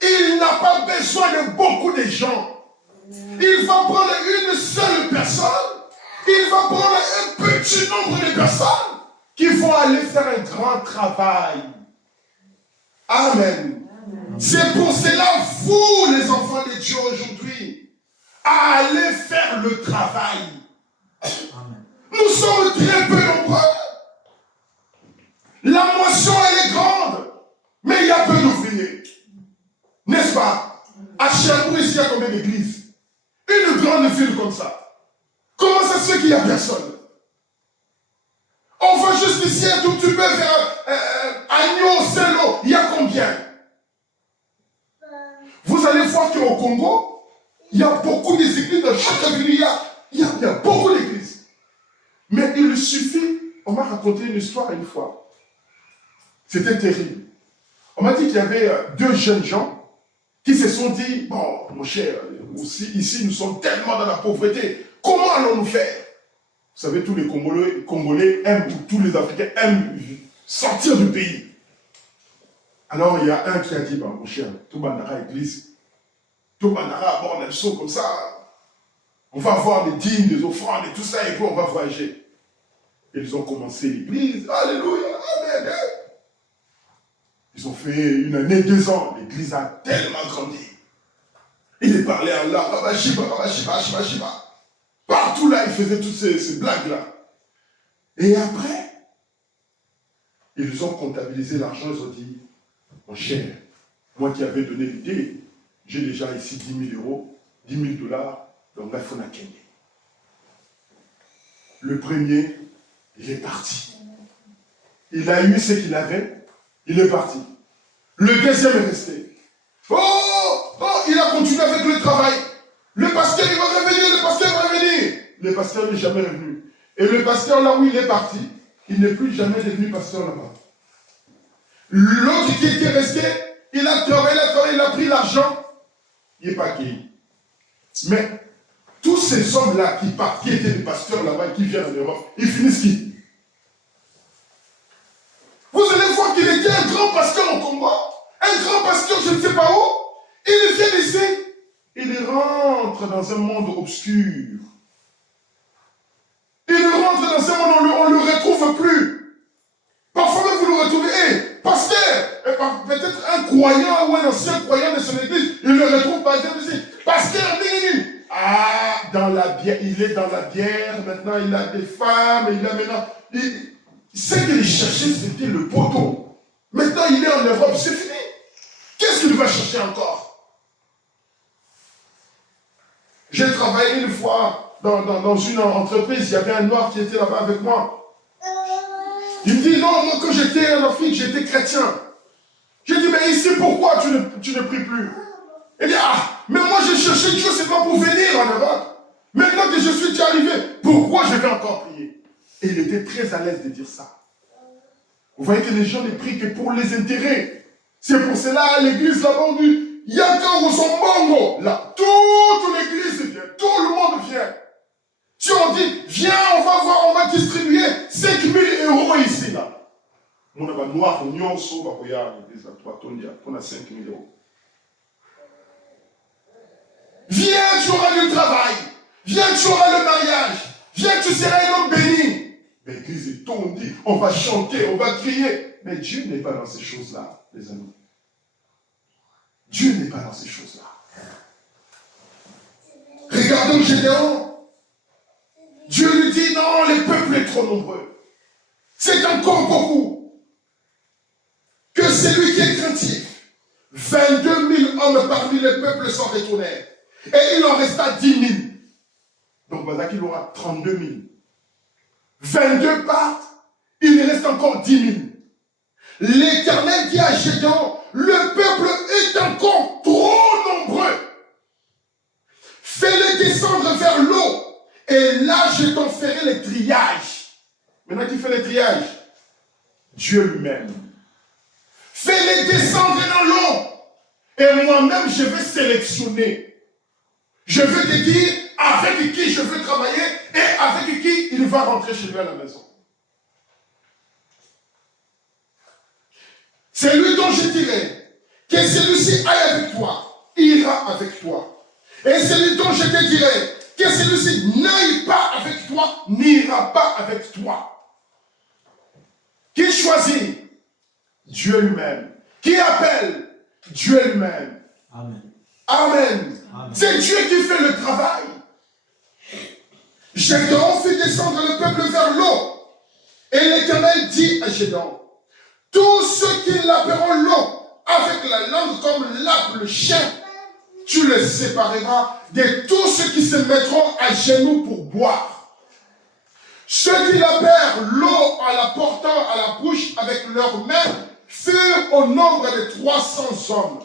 il n'a pas besoin de beaucoup de gens. Il va prendre une seule personne. Il va prendre un petit nombre de personnes qui vont aller faire un grand travail. Amen. C'est pour cela, vous, les enfants de Dieu aujourd'hui, allez faire le travail. Amen. Nous sommes très peu nombreux. La moisson, elle est grande, mais il y a peu d'ouvriers. N'est-ce pas? À Cherbourg, ici, il y a combien d'églises? Une grande ville comme ça. Comment ça se fait qu'il n'y a personne? On va juste ici un tout petit peu vers Agnon, Selo. Il y a combien? Vous allez voir qu'au Congo, il y a beaucoup d'églises. Dans chaque ville, il y a beaucoup d'églises. Mais il suffit, on m'a raconté une histoire une fois. C'était terrible. On m'a dit qu'il y avait deux jeunes gens qui se sont dit, bon, mon cher, aussi, ici nous sommes tellement dans la pauvreté, comment allons-nous faire? Vous savez, tous les Congolais aiment, ou tous les Africains aiment sortir du pays. Alors il y a un qui a dit, bah, mon cher, tout bandara église, tout bandara aborde un saut comme ça, on va voir les dîmes, les offrandes et tout ça, et puis on va voyager. Ils ont commencé l'église, alléluia, amen. Ils ont fait une année, 2 ans, l'église a tellement grandi. Il est parlé en langue, Rabashiba, Rabashiba, Shiba, Shiba. Partout là, il faisait toutes ces blagues-là. Et après, ils ont comptabilisé l'argent, ils ont dit, mon cher, moi qui avais donné l'idée, j'ai déjà ici 10 000 euros, 10 000 dollars, donc là, il faut la Kenya. Le premier, il est parti. Il a eu ce qu'il avait, il est parti. Le deuxième est resté. Oh, il a continué avec le travail. Le pasteur, il va revenir, le pasteur va revenir. Le pasteur n'est jamais revenu. Et le pasteur, là où il est parti, il n'est plus jamais devenu pasteur là-bas. L'autre qui était resté, il a travaillé, il a pris l'argent, il n'est pas accueilli. Mais tous ces hommes-là qui partent, qui étaient des pasteurs là-bas et qui viennent en Europe, ils finissent qui? Vous allez voir qu'il était un grand pasteur au Congo, un grand pasteur je ne sais pas où. Il vient ici, il rentre dans un monde obscur. Il rentre dans un monde où on ne le retrouve plus. Parfois même vous le retrouvez, pasteur, peut-être un croyant ou un ancien croyant de son église, il le retrouve par exemple ici. Pasteur, ah, il est dans la bière, maintenant il a des femmes, il a maintenant. Ce qu'il cherchait, c'était le poteau. Maintenant il est en Europe, c'est fini. Qu'est-ce qu'il va chercher encore? J'ai travaillé une fois dans une entreprise, il y avait un noir qui était là-bas avec moi. Il me dit, non, moi quand j'étais en Afrique, j'étais chrétien. J'ai dit, mais ici, pourquoi tu ne pries plus? Il dit, ah, mais moi j'ai cherché Dieu, c'est pas pour venir en Europe. Maintenant que je suis déjà arrivé, pourquoi je vais encore prier? Et il était très à l'aise de dire ça. Vous voyez que les gens ne prient que pour les intérêts. C'est pour cela, à l'église là-bas, on dit, il y a qu'un Rosombongo. Là, toute l'église vient, tout le monde vient. Si on dit, viens, on va voir, on va distribuer 5 000 € ici, là. On a noir, on a sauve, on a l'église là, on a 5 000 €. Viens, tu auras du travail. Viens, tu auras le mariage. Viens, tu seras un homme béni. L'église est tondue, on va chanter, on va crier. Mais Dieu n'est pas dans ces choses-là, les amis. Dieu n'est pas dans ces choses-là. Regardons Gédéon. Dieu lui dit, non, le peuple est trop nombreux. C'est encore beaucoup. Que celui qui est craintif, 22 000 hommes parmi le peuple s'en retournèrent. Et il en resta 10 000. Donc voilà qu'il aura 32 000. 22 partent, il reste encore 10 000. L'Éternel dit à Gédéon, le peuple est encore trop nombreux. Fais-les descendre vers l'eau. Et là, je t'en ferai les triages. Maintenant, qui fait les triages? Dieu lui-même. Fais-les descendre dans l'eau. Et moi-même, je vais sélectionner. Je vais te dire avec qui je veux travailler et avec qui il va rentrer chez lui à la maison. C'est lui dont je dirai que celui-ci aille avec toi, ira avec toi. Et celui dont je te dirai que celui-ci n'aille pas avec toi, n'ira pas avec toi. Qui choisit? Dieu lui-même. Qui appelle? Dieu lui-même. Amen. Amen. Amen. C'est Dieu qui fait le travail. Gédéon fit descendre le peuple vers l'eau. Et l'Éternel dit à Gédéon, tous ceux qui laveront l'eau avec la langue comme lave le chien, tu les sépareras de tous ceux qui se mettront à genoux pour boire. Ceux qui lavèrent l'eau en la portant à la bouche avec leurs mains furent au nombre de 300 hommes.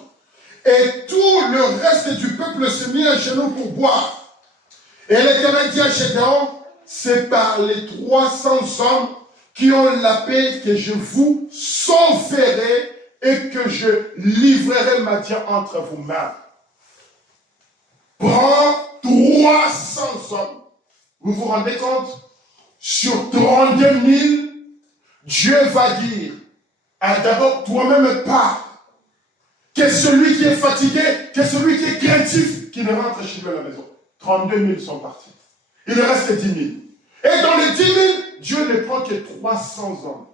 Et tout le reste du peuple se mit à genoux pour boire. Et l'Éternel dit à Gédéon, c'est par les 300 hommes qui ont la paix que je vous sauverai et que je livrerai Madian entre vos mains. Prends 300 hommes. Vous vous rendez compte? Sur 32 000, Dieu va dire, ah, d'abord toi-même pars. Que celui qui est fatigué, que celui qui est craintif, qui ne rentre chez lui à la maison. 32 000 sont partis. Il reste 10 000. Et dans les 10 000, Dieu ne prend que 300 hommes.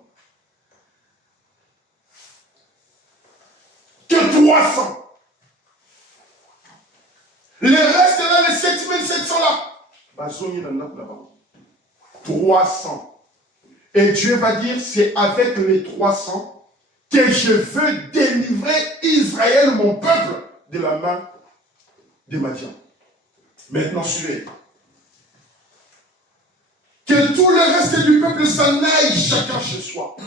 Que 300. Le reste là, les 7 700 là, 300. Et Dieu va dire, c'est avec les 300 que je veux délivrer Israël, mon peuple, de la main de Madian. Maintenant, suivez. Que tout le reste du peuple s'en aille chacun chez soi.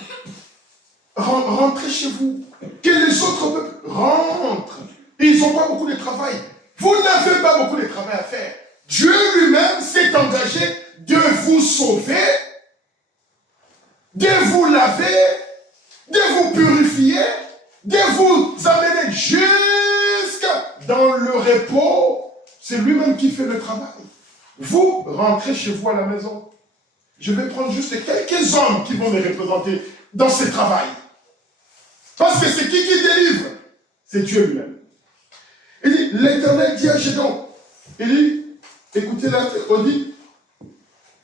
Rentrez chez vous. Que les autres peuples rentrent. Ils n'ont pas beaucoup de travail. Vous n'avez pas beaucoup de travail à faire. Dieu lui-même s'est engagé de vous sauver, de vous laver, de vous purifier, de vous amener jusque dans le repos. C'est lui-même qui fait le travail. Vous rentrez chez vous à la maison. Je vais prendre juste quelques hommes qui vont me représenter dans ce travail. Parce que c'est qui délivre? C'est Dieu lui-même. Il dit, l'Éternel dit à Gédéon, il dit, écoutez là, on dit,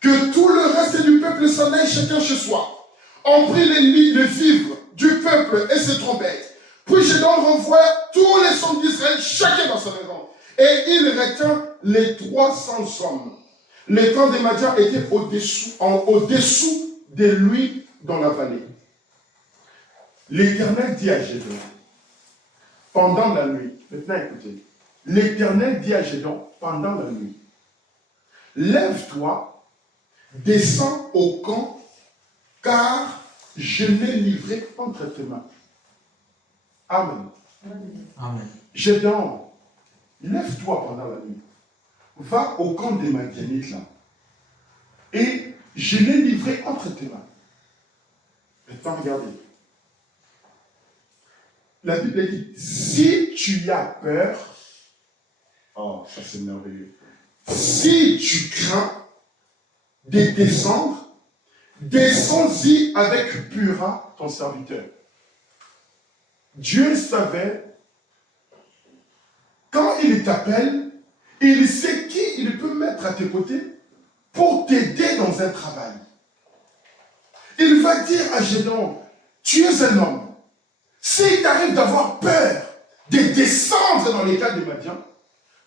que tout le reste du peuple s'en aille chacun chez soi. On prit les vivres du peuple et ses trompettes. Puis Gédéon renvoie tous les hommes d'Israël, chacun dans sa maison. Et il retint les 300 hommes. Les camps des Madians étaient au-dessous de lui dans la vallée. L'Éternel dit à Gédéon, pendant la nuit, maintenant écoutez, l'Éternel dit à Gédéon, pendant la nuit, lève-toi, descends au camp, car je l'ai livré entre tes mains. Amen. Amen. Gédéon, lève-toi pendant la nuit. Va au camp des Madianites là. Et je l'ai livré entre tes mains. Maintenant, regardez. La Bible dit, si tu as peur, oh, ça c'est merveilleux. Si tu crains de descendre, descends-y avec Pura, ton serviteur. Dieu savait, quand il t'appelle, il sait qui il peut mettre à tes côtés pour t'aider dans un travail. Il va dire à Gédéon, tu es un homme. S'il t'arrive d'avoir peur de descendre dans les cas des Madians,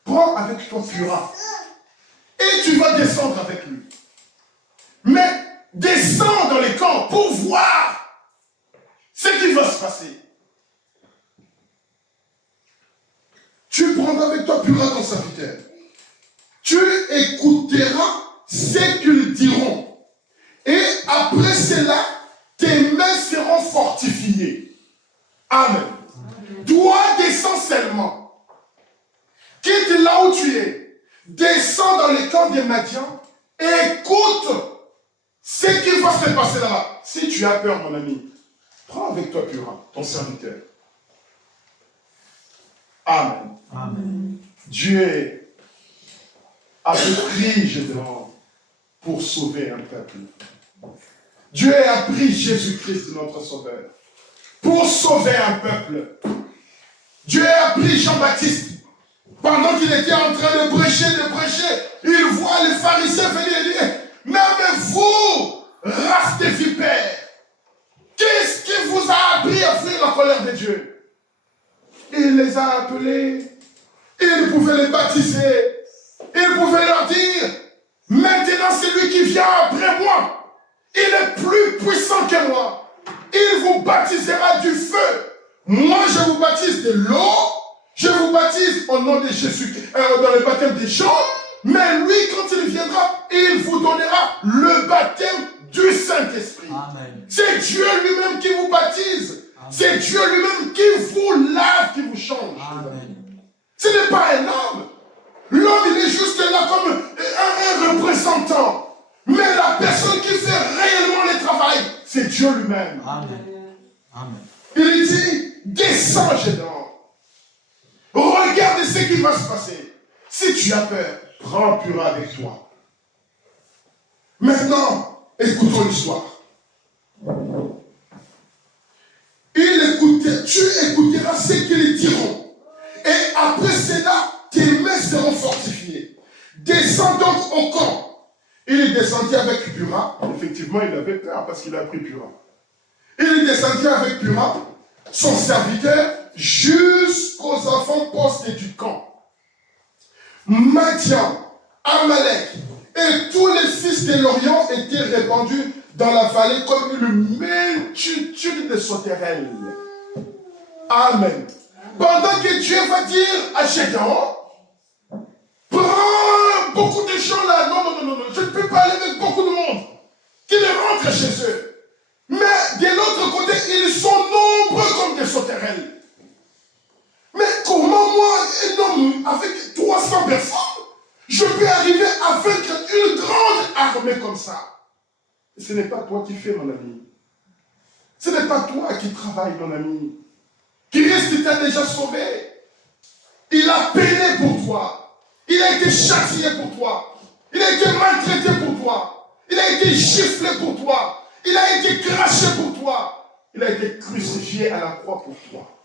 prends avec toi Pura. Et tu vas descendre avec lui. Mais descends dans les camps pour voir ce qui va se passer. Tu prendras avec toi Pura ton serviteur. Tu écouteras ce qu'ils diront. Et après cela, tes mains seront fortifiées. Amen. Toi, descends seulement. Quitte là où tu es. Descends dans les camps des Madians. Écoute ce qui va se passer là-bas. Si tu as peur, mon ami, prends avec toi Pura, ton serviteur. Amen. Amen. Dieu a pris Gédéon pour sauver un peuple. Dieu a pris Jésus-Christ, notre Sauveur, pour sauver un peuple. Dieu a pris Jean-Baptiste. Pendant qu'il était en train de prêcher, il voit les pharisiens venir et dire, même vous, race de vipères, qu'est-ce qui vous a appris à fuir la colère de Dieu? Il les a appelés, il pouvait les baptiser, il pouvait leur dire, maintenant c'est lui qui vient après moi, il est plus puissant que moi, il vous baptisera du feu, moi je vous baptise de l'eau, je vous baptise au nom de Jésus, dans le baptême des Jean, mais lui quand il viendra, il vous donnera le baptême du Saint-Esprit. Amen. C'est Dieu lui-même qui vous baptise. Amen. C'est Dieu lui-même qui vous lave, qui vous change. Amen. Ce n'est pas un homme. L'homme, il est juste là comme un représentant. Mais la personne qui fait réellement le travail, c'est Dieu lui-même. Amen. Amen. Il dit, descends, Gédéon. Regarde ce qui va se passer. Si tu as peur, prends Pura avec toi. Maintenant, écoutons l'histoire. Tu écouteras ce qu'ils diront. Et après cela, tes mains seront fortifiées. Descends donc au camp. Il est descendu avec Pura. Effectivement, il avait peur parce qu'il a pris Pura. Il est descendu avec Pura, son serviteur, jusqu'aux enfants postes du camp. Madian, Amalek et tous les fils de l'Orient étaient répandus dans la vallée comme une multitude de sauterelles. Amen. Pendant que Dieu va dire à Gédéon, prends beaucoup de gens là. Non, je ne peux pas aller avec beaucoup de monde. Qu'ils rentrent chez eux. Mais de l'autre côté, ils sont nombreux comme des sauterelles. Mais comment moi, un comme avec 300 personnes, je peux arriver à vaincre une grande armée comme ça. Et ce n'est pas toi qui fais, mon ami. Ce n'est pas toi qui travaille, mon ami. Christ t'a déjà sauvé. Il a payé pour toi. Il a été châtié pour toi. Il a été maltraité pour toi. Il a été giflé pour toi. Il a été craché pour toi. Il a été crucifié à la croix pour toi.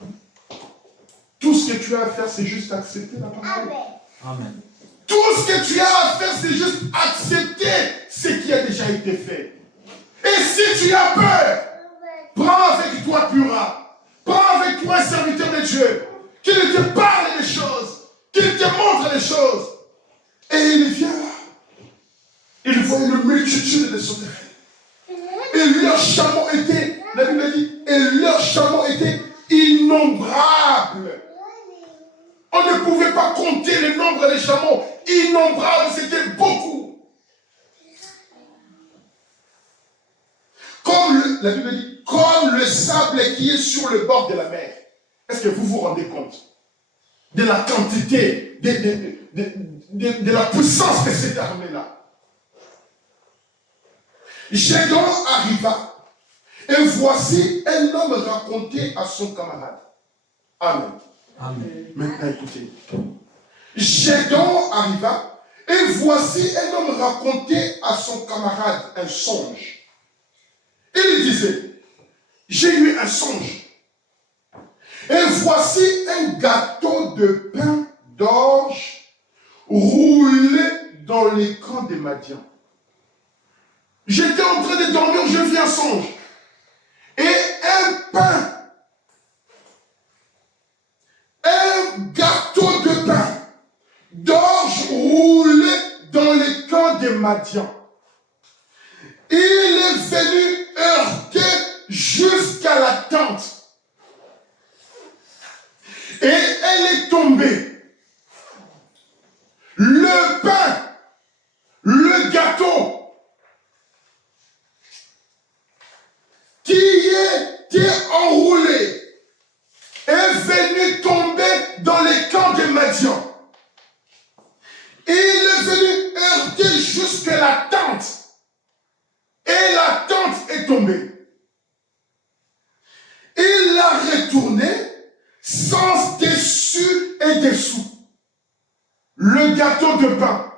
Tout ce que tu as à faire, c'est juste accepter la parole. Amen. Tout ce que tu as à faire, c'est juste accepter ce qui a déjà été fait. Et si tu as peur, prends avec toi Pura. Prends avec toi un serviteur de Dieu. Qu'il te parle des choses. Qu'il te montre les choses. Et il vient là. Il voit une multitude de sauterelles. Et leurs chameaux étaient, la Bible dit, et leurs chameaux étaient innombrables. On ne pouvait pas compter le nombre des chameaux. Innombrables, c'était beaucoup. La Bible dit, comme le sable qui est sur le bord de la mer. Est-ce que vous vous rendez compte de la quantité, de la puissance de cette armée-là? Gédéon arriva, et voici un homme raconté à son camarade. Amen. Amen. Maintenant, écoutez. Gédéon arriva, et voici un homme raconté à son camarade un songe. Il disait, j'ai eu un songe. Et voici un gâteau de pain d'orge roulé dans les camps des Madians. J'étais en train de dormir, je vis un songe. Et un gâteau de pain d'orge roulé dans les camps des Madians. Il est venu heurter jusqu'à la tente. Et elle est tombée. Le pain, le gâteau, qui était enroulé, est venu tomber dans les camps de Madian. Il est venu heurter jusqu'à la tente. Et la tente est tombée. Il l'a retourné sans dessus et dessous. Le gâteau de pain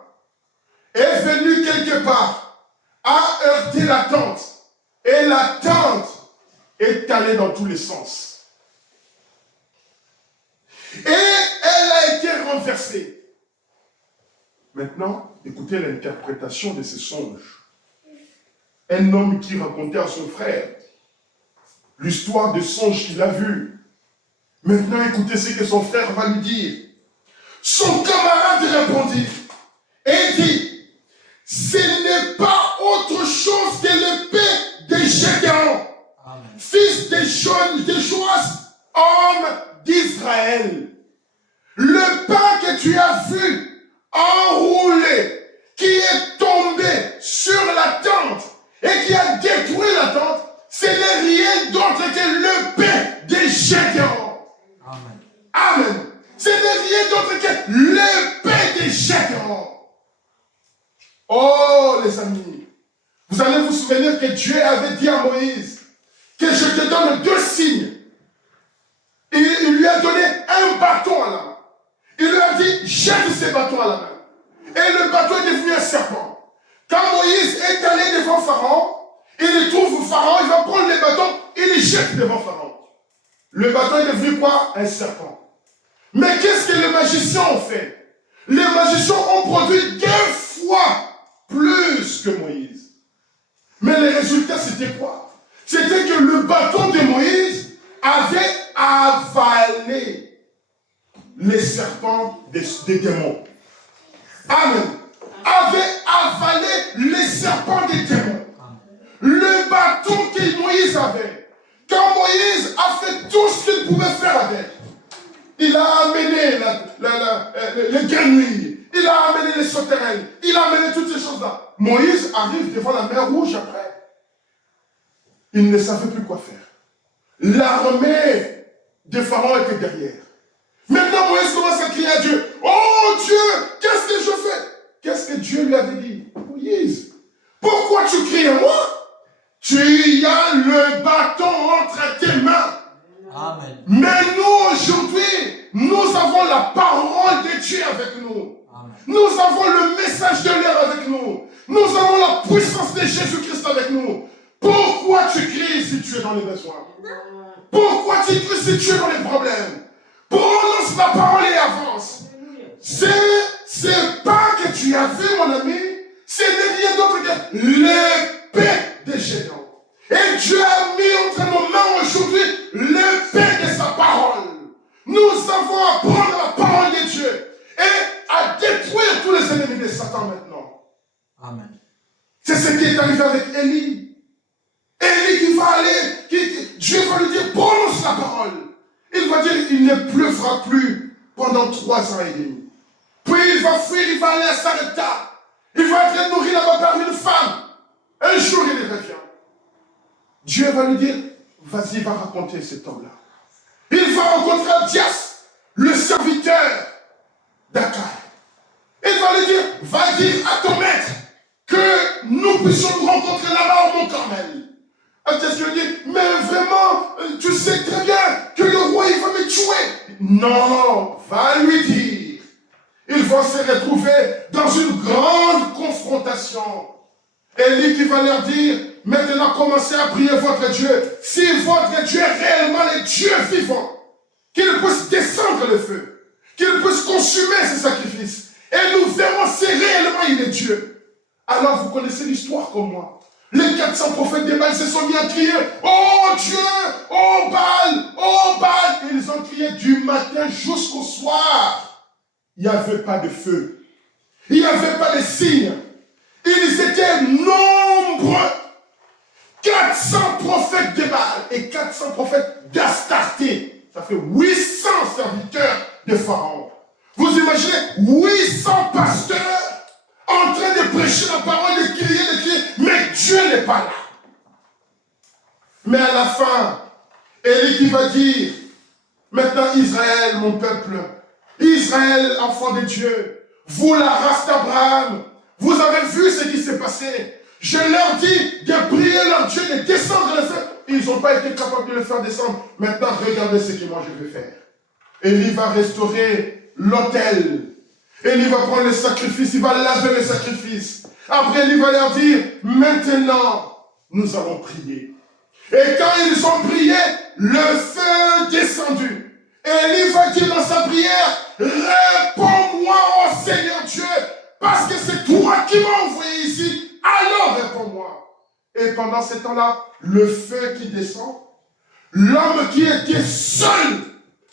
est venu quelque part, a heurté la tente. Et la tente est allée dans tous les sens. Et elle a été renversée. Maintenant, écoutez l'interprétation de ce songe. Un homme qui racontait à son frère l'histoire de songe qu'il a vu. Maintenant, écoutez ce que son frère va lui dire. Son camarade répondit et dit, ce n'est pas autre chose que l'épée de Gédéon, fils de Joas, homme d'Israël. Le pain que tu as vu enroulé, qui est tombé sur la tente et qui a détruit la tente, ce n'est rien d'autre que l'épée de Gédéon. Amen. Amen. Ce n'est rien d'autre que l'épée de Gédéon. Oh les amis, vous allez vous souvenir que Dieu avait dit à Moïse que je te donne 2 signes. Et il lui a donné un bâton à la main. Il lui a dit, jette ces bâtons à la main. Et le bâton est devenu un serpent. Quand Moïse est allé devant Pharaon, il trouve Pharaon, il va prendre les bâtons, il les jette devant Pharaon. Le bâton est devenu quoi? Un serpent. Mais qu'est-ce que les magiciens ont fait? Les magiciens ont produit 2 fois plus que Moïse. Mais le résultat, c'était quoi? C'était que le bâton de Moïse avait avalé les serpents des démons. Amen. Avait avalé les serpents des démons. Le bâton que Moïse avait, quand Moïse a fait tout ce qu'il pouvait faire avec, il a amené les grenouilles, il a amené les sauterelles, il a amené toutes ces choses-là. Moïse arrive devant la mer Rouge après. Il ne savait plus quoi faire. L'armée de Pharaon était derrière. Maintenant, Moïse commence à crier à Dieu. Oh Dieu, qu'est-ce que je fais? Qu'est-ce que Dieu lui avait dit? Moïse, pourquoi tu cries à moi? Tu as le bâton entre tes mains. Amen. Mais nous, aujourd'hui, nous avons la parole de Dieu avec nous. Amen. Nous avons le message de l'air avec nous. Nous avons la puissance de Jésus-Christ avec nous. Pourquoi tu cries si tu es dans les besoins? Pourquoi tu cries si tu es dans les problèmes? Prononce la parole et avance. C'est pas que tu as vu, mon ami. C'est rien d'autre que l'épée de Gédéon. Et Dieu a mis entre nos mains aujourd'hui l'épée de sa parole. Nous avons à prendre la parole de Dieu et à détruire tous les ennemis de Satan maintenant. Amen. C'est ce qui est arrivé avec Élie. Élie qui va aller, Dieu va lui dire, prononce la parole. Il va dire, il ne pleuvra plus pendant 3 ans et demi. Puis il va fuir, il va aller à Sarepta. Il va être nourri là-bas par une femme. Un jour, il revient. Dieu va lui dire, vas-y, va raconter cet homme-là. Il va rencontrer Abdias, le serviteur d'Akai. Il va lui dire, va dire à ton maître que nous puissions nous rencontrer là-bas au Mont Carmel. Abdias lui dit, mais vraiment, tu sais très bien que le roi, il va me tuer. Non, va lui dire. Ils vont se retrouver dans une grande confrontation. Élie qui va leur dire, maintenant commencez à prier votre Dieu. Si votre Dieu est réellement le Dieu vivant, qu'il puisse descendre le feu, qu'il puisse consumer ses sacrifices. Et nous verrons si réellement il est Dieu. Alors vous connaissez l'histoire comme moi. Les 400 prophètes de Baal se sont mis à crier, oh Dieu, oh Baal, oh Baal. Et ils ont crié du matin jusqu'au soir. Il n'y avait pas de feu. Il n'y avait pas de signe. Ils étaient nombreux. 400 prophètes de Baal et 400 prophètes d'Astarté. Ça fait 800 serviteurs de Pharaon. Vous imaginez 800 pasteurs en train de prêcher la parole, de crier, mais Dieu n'est pas là. Mais à la fin, Élie qui va dire, maintenant Israël, mon peuple, Israël, enfant de Dieu, vous la race d'Abraham, vous avez vu ce qui s'est passé. Je leur dis de prier leur Dieu, de descendre le feu. Ils n'ont pas été capables de le faire descendre. Maintenant, regardez ce que moi je vais faire. Élie va restaurer l'autel. Élie va prendre le sacrifice, il va laver le sacrifice. Après, Élie va leur dire, maintenant, nous allons prier. Et quand ils ont prié, le feu descendu. Élie va dire dans sa prière, réponds-moi, ô Seigneur Dieu, parce que c'est toi qui m'as envoyé ici, alors réponds-moi. Et pendant ce temps-là, le feu qui descend, l'homme qui était seul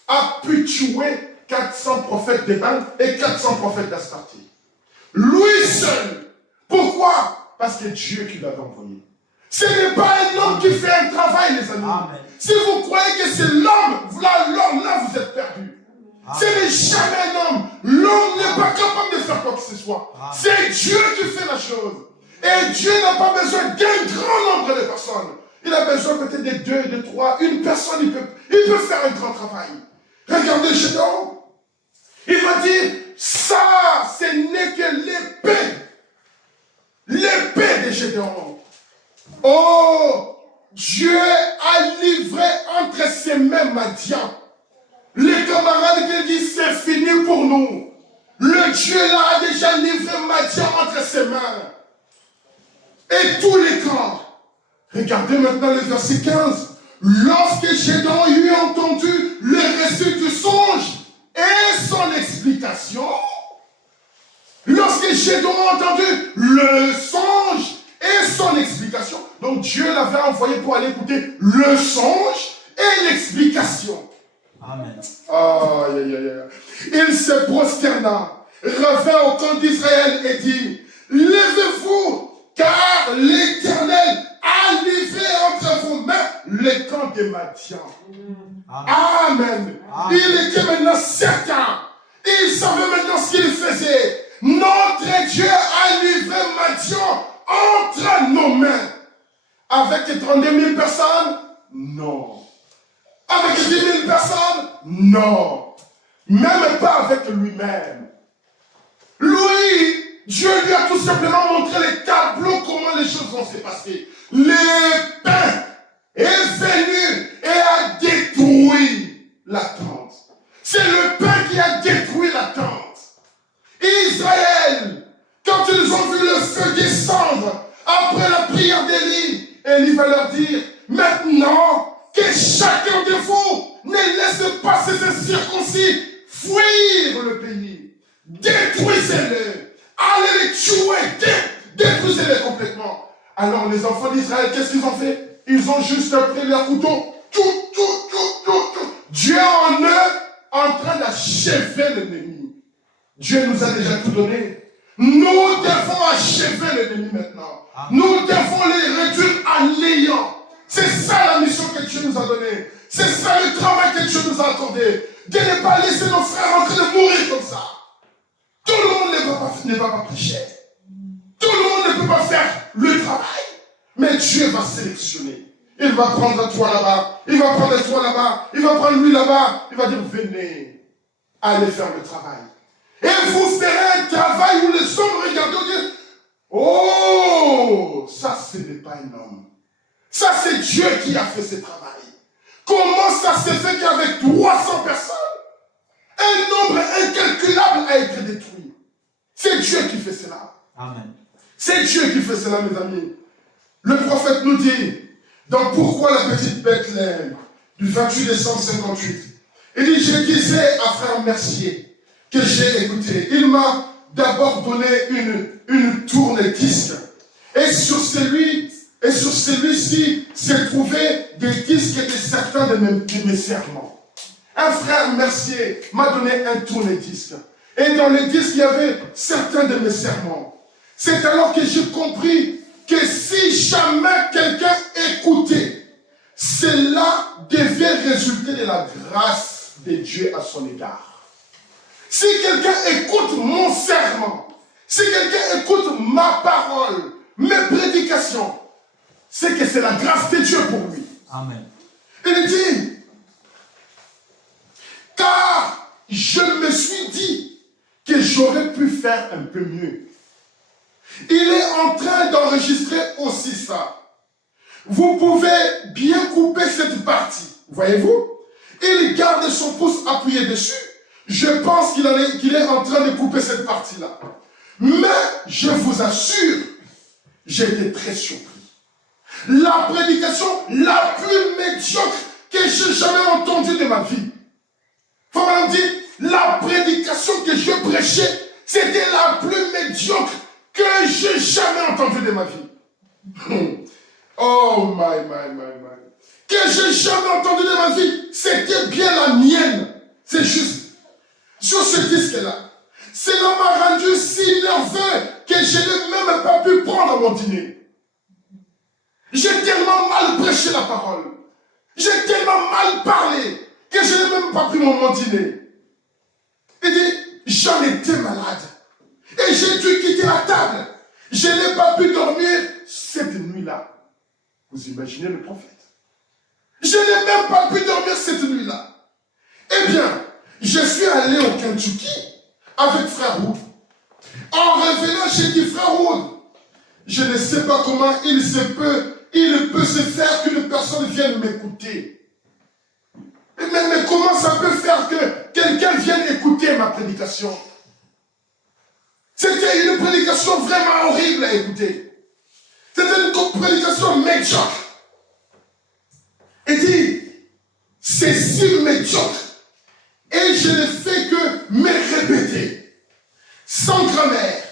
a pu tuer 400 prophètes de Baal et 400 prophètes d'Astarté. Lui seul. Pourquoi? Parce que Dieu qui l'avait envoyé. Ce n'est pas un homme qui fait un travail, les amis. Amen. Si vous croyez que c'est l'homme, là vous êtes perdu. Ce n'est jamais un homme. L'homme n'est pas capable de faire quoi que ce soit. C'est Dieu qui fait la chose. Et Dieu n'a pas besoin d'un grand nombre de personnes. Il a besoin peut-être de 2, de 3. Une personne, il peut faire un grand travail. Regardez Gédéon. Il va dire, ça, ce n'est que l'épée. L'épée de Gédéon. Oh, Dieu a livré entre ses mains Madian. Les camarades qui disent c'est fini pour nous. Le Dieu là a déjà livré Madian entre ses mains. Et tous les camps. Regardez maintenant le verset 15. Lorsque Gédéon eut entendu le récit du songe et son explication, lorsque Gédéon a entendu le songe et son explication, donc Dieu l'avait envoyé pour aller écouter le songe et l'explication. Amen. Aïe, aïe, aïe. Il se prosterna, revint au camp d'Israël et dit, levez-vous, car l'Éternel a livré entre vos mains les camps de Madian. Amen. Amen. Il était maintenant certain. Il savait maintenant ce qu'il faisait. Notre Dieu a livré Madian entre nos mains. Avec 32 000 personnes? Non. Avec 10 000 personnes? Non. même pas avec lui-même. Lui, Dieu lui a tout simplement montré les tableaux, comment les choses vont se passer. Le pain est venu et a détruit la tente. C'est le pain qui a détruit la tente. Israël, quand ils ont vu le feu descendre après la prière d'Élie, Élie va leur dire, maintenant que chacun de vous ne laisse pas ses incirconcis fuir le pays. Détruisez-le. Allez les tuer. Détruisez-les complètement. Alors les enfants d'Israël, qu'est-ce qu'ils ont fait? Ils ont juste pris leur couteau. Tout. Dieu en eux, en train d'achever l'ennemi. Dieu nous a déjà tout donné. Nous devons achever l'ennemi maintenant. Nous devons les réduire à néant. C'est ça la mission que Dieu nous a donnée. C'est ça le travail que Dieu nous a accordé. De ne pas laisser nos frères en train de mourir comme ça. Tout le monde ne va pas prêcher. Tout le monde ne peut pas faire le travail. Mais Dieu va sélectionner. Il va prendre toi là-bas. Il va prendre toi là-bas. Il va prendre lui là-bas. Il va dire, venez, allez faire le travail. Et vous ferez un travail où les hommes regardent et disent, oh, ça ce n'est pas un homme. Ça c'est Dieu qui a fait ce travail. Comment ça s'est fait qu'avec 300 personnes, un nombre incalculable a été détruit? C'est Dieu qui fait cela. Amen. C'est Dieu qui fait cela, mes amis. Le prophète nous dit, dans Pourquoi la petite Bethléem, du 28 décembre 58, il dit, je disais à frère Mercier, que j'ai écouté. Il m'a d'abord donné une tourne-disque. Et sur celui-ci s'est trouvé des disques de certains de mes serments. Un frère Mercier m'a donné un tourne-disque. Et dans le disque, il y avait certains de mes sermons. C'est alors que j'ai compris que si jamais quelqu'un écoutait, cela devait résulter de la grâce de Dieu à son égard. Si quelqu'un écoute mon serment, si quelqu'un écoute ma parole, mes prédications, c'est que c'est la grâce de Dieu pour lui. Amen. Il dit, car je me suis dit que j'aurais pu faire un peu mieux. Il est en train d'enregistrer aussi ça. Vous pouvez bien couper cette partie. Voyez-vous? Il garde son pouce appuyé dessus. Je pense qu'il est en train de couper cette partie-là. Mais je vous assure, j'ai été très surpris. La prédication la plus médiocre que j'ai jamais entendue de ma vie. Faut me dire, la prédication que je prêchais, c'était la plus médiocre que j'ai jamais entendue de ma vie. Oh my. Que j'ai jamais entendu de ma vie, c'était bien la mienne. C'est juste. Sur ce disque-là, cela m'a rendu si nerveux que je n'ai même pas pu prendre mon dîner. J'ai tellement mal prêché la parole. J'ai tellement mal parlé que je n'ai même pas pris mon dîner. Il dit, j'en étais malade. Et j'ai dû quitter la table. Je n'ai pas pu dormir cette nuit-là. Vous imaginez le prophète? Je n'ai même pas pu dormir cette nuit-là. Eh bien, je suis allé au Kentucky avec frère Wood. En revenant, j'ai dit, frère Wood, je ne sais pas comment il peut se faire qu'une personne vienne m'écouter. Mais comment ça peut faire que quelqu'un vienne écouter ma prédication? C'était une prédication vraiment horrible à écouter. C'était une prédication médiocre. Et dit, c'est si médiocre. Et je ne fais que me répéter, sans grammaire.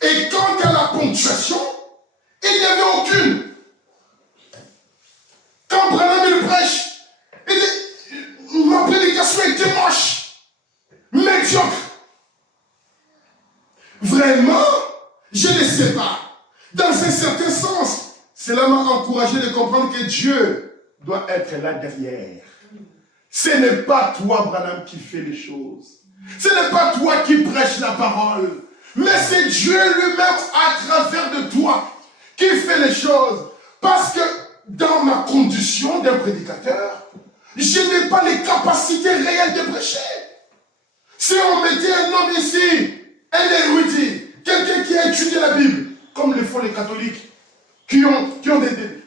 Et quant à la ponctuation, il n'y avait aucune. Quand Branham il prêche, il dit, ma prédication était moche, médiocre. Vraiment, je ne sais pas. Dans un certain sens, cela m'a encouragé de comprendre que Dieu doit être là derrière. Ce n'est pas toi, Branham, qui fait les choses. Ce n'est pas toi qui prêches la parole. Mais c'est Dieu lui-même à travers de toi qui fait les choses. Parce que dans ma condition d'un prédicateur, je n'ai pas les capacités réelles de prêcher. Si on mettait un homme ici, un érudit, quelqu'un qui a étudié la Bible, comme le font les catholiques, qui ont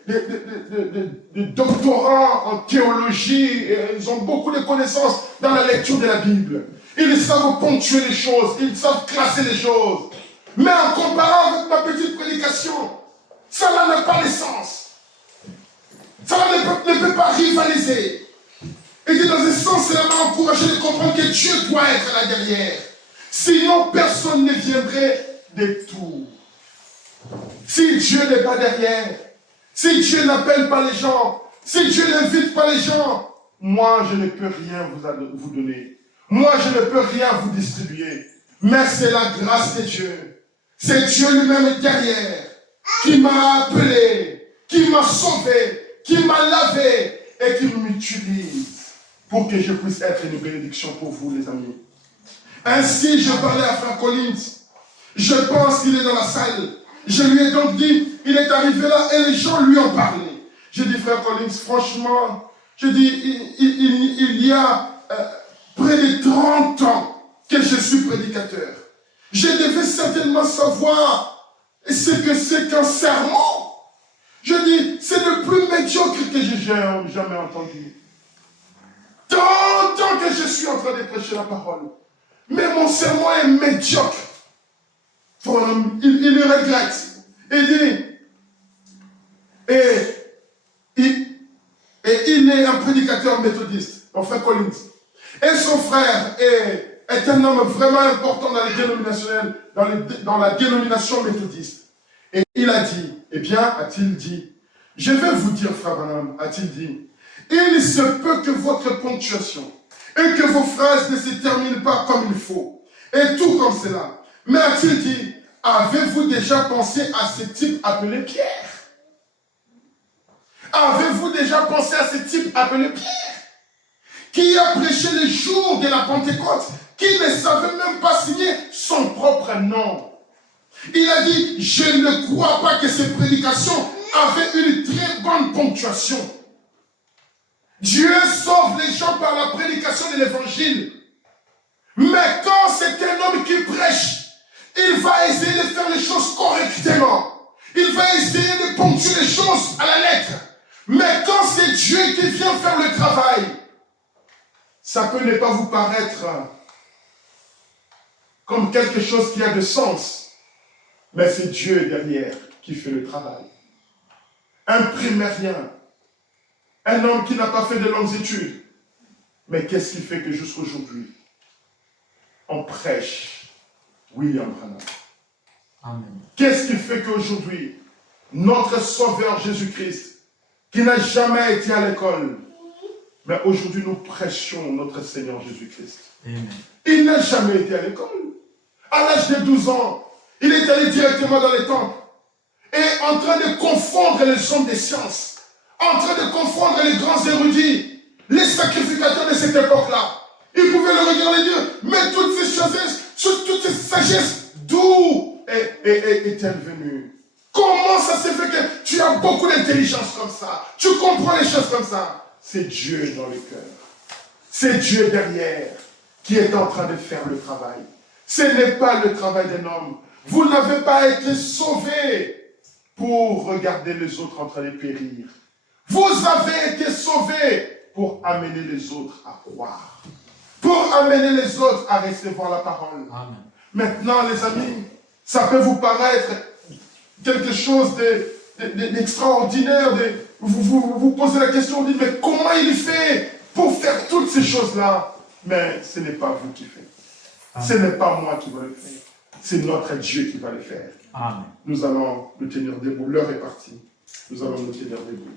des doctorats en théologie, et ils ont beaucoup de connaissances dans la lecture de la Bible. Ils savent ponctuer les choses, ils savent classer les choses. Mais en comparant avec ma petite prédication, ça n'a pas de sens. Ça ne peut pas rivaliser. Et que dans un sens, c'est vraiment encourager de comprendre que Dieu doit être là derrière. Sinon, personne ne viendrait des tours. Si Dieu n'est pas derrière, si Dieu n'appelle pas les gens, si Dieu n'invite pas les gens, moi, je ne peux rien vous donner. Moi, je ne peux rien vous distribuer. Mais c'est la grâce de Dieu. C'est Dieu lui-même derrière qui m'a appelé, qui m'a sauvé, qui m'a lavé et qui m'utilise pour que je puisse être une bénédiction pour vous, les amis. Ainsi, je parlais à Frère Collins. Je pense qu'il est dans la salle. Je lui ai donc dit, il est arrivé là et les gens lui ont parlé. J'ai dit, Frère Collins, franchement, je dis, il y a près de 30 ans que je suis prédicateur. Je devais certainement savoir ce que c'est qu'un sermon. Je dis, c'est le plus médiocre que j'ai jamais entendu. Tant que je suis en train de prêcher la parole, mais mon sermon est médiocre. Il le regrette. Il dit, et il est un prédicateur méthodiste, mon frère Collins. Et son frère est un homme vraiment important dans dans la dénomination méthodiste. Et il a dit, eh bien, a-t-il dit, je vais vous dire, frère Branham, a-t-il dit, il se peut que votre ponctuation et que vos phrases ne se terminent pas comme il faut, et tout comme cela. Mais a-t-il dit, avez-vous déjà pensé à ce type appelé Pierre? Avez-vous déjà pensé à ce type appelé Pierre? Qui a prêché le jour de la Pentecôte, qui ne savait même pas signer son propre nom. Il a dit, je ne crois pas que ces prédications avaient une très bonne ponctuation. Dieu sauve les gens par la prédication de l'évangile. Mais quand c'est un homme qui prêche, il va essayer de faire les choses correctement. Il va essayer de ponctuer les choses à la lettre. Mais quand c'est Dieu qui vient faire le travail, ça peut ne pas vous paraître comme quelque chose qui a de sens. Mais c'est Dieu derrière qui fait le travail. Un primairien, un homme qui n'a pas fait de longues études. Mais qu'est-ce qui fait que jusqu'aujourd'hui, on prêche William Branham? Amen. Qu'est-ce qui fait qu'aujourd'hui, notre Sauveur Jésus-Christ, qui n'a jamais été à l'école, mais aujourd'hui nous prêchons notre Seigneur Jésus-Christ. Amen. Il n'a jamais été à l'école. À l'âge de 12 ans, il est allé directement dans les temples et en train de confondre les hommes des sciences, en train de confondre les grands érudits, les sacrificateurs de cette époque-là. Ils pouvaient le regarder Dieu, mais toutes ces sagesses, d'où est-elle venue? Comment ça s'est fait que tu as beaucoup d'intelligence comme ça? Tu comprends les choses comme ça? C'est Dieu dans le cœur. C'est Dieu derrière qui est en train de faire le travail. Ce n'est pas le travail d'un homme. Vous n'avez pas été sauvés pour regarder les autres en train de périr. Vous avez été sauvés pour amener les autres à croire. Pour amener les autres à recevoir la parole. Amen. Maintenant, les amis, ça peut vous paraître quelque chose d'extraordinaire. Vous posez la question, vous dites, mais comment il fait pour faire toutes ces choses-là? Mais ce n'est pas vous qui faites. Ce n'est pas moi qui va le faire. C'est notre Dieu qui va le faire. Amen. Nous allons nous tenir debout. L'heure est partie. Nous allons nous tenir debout.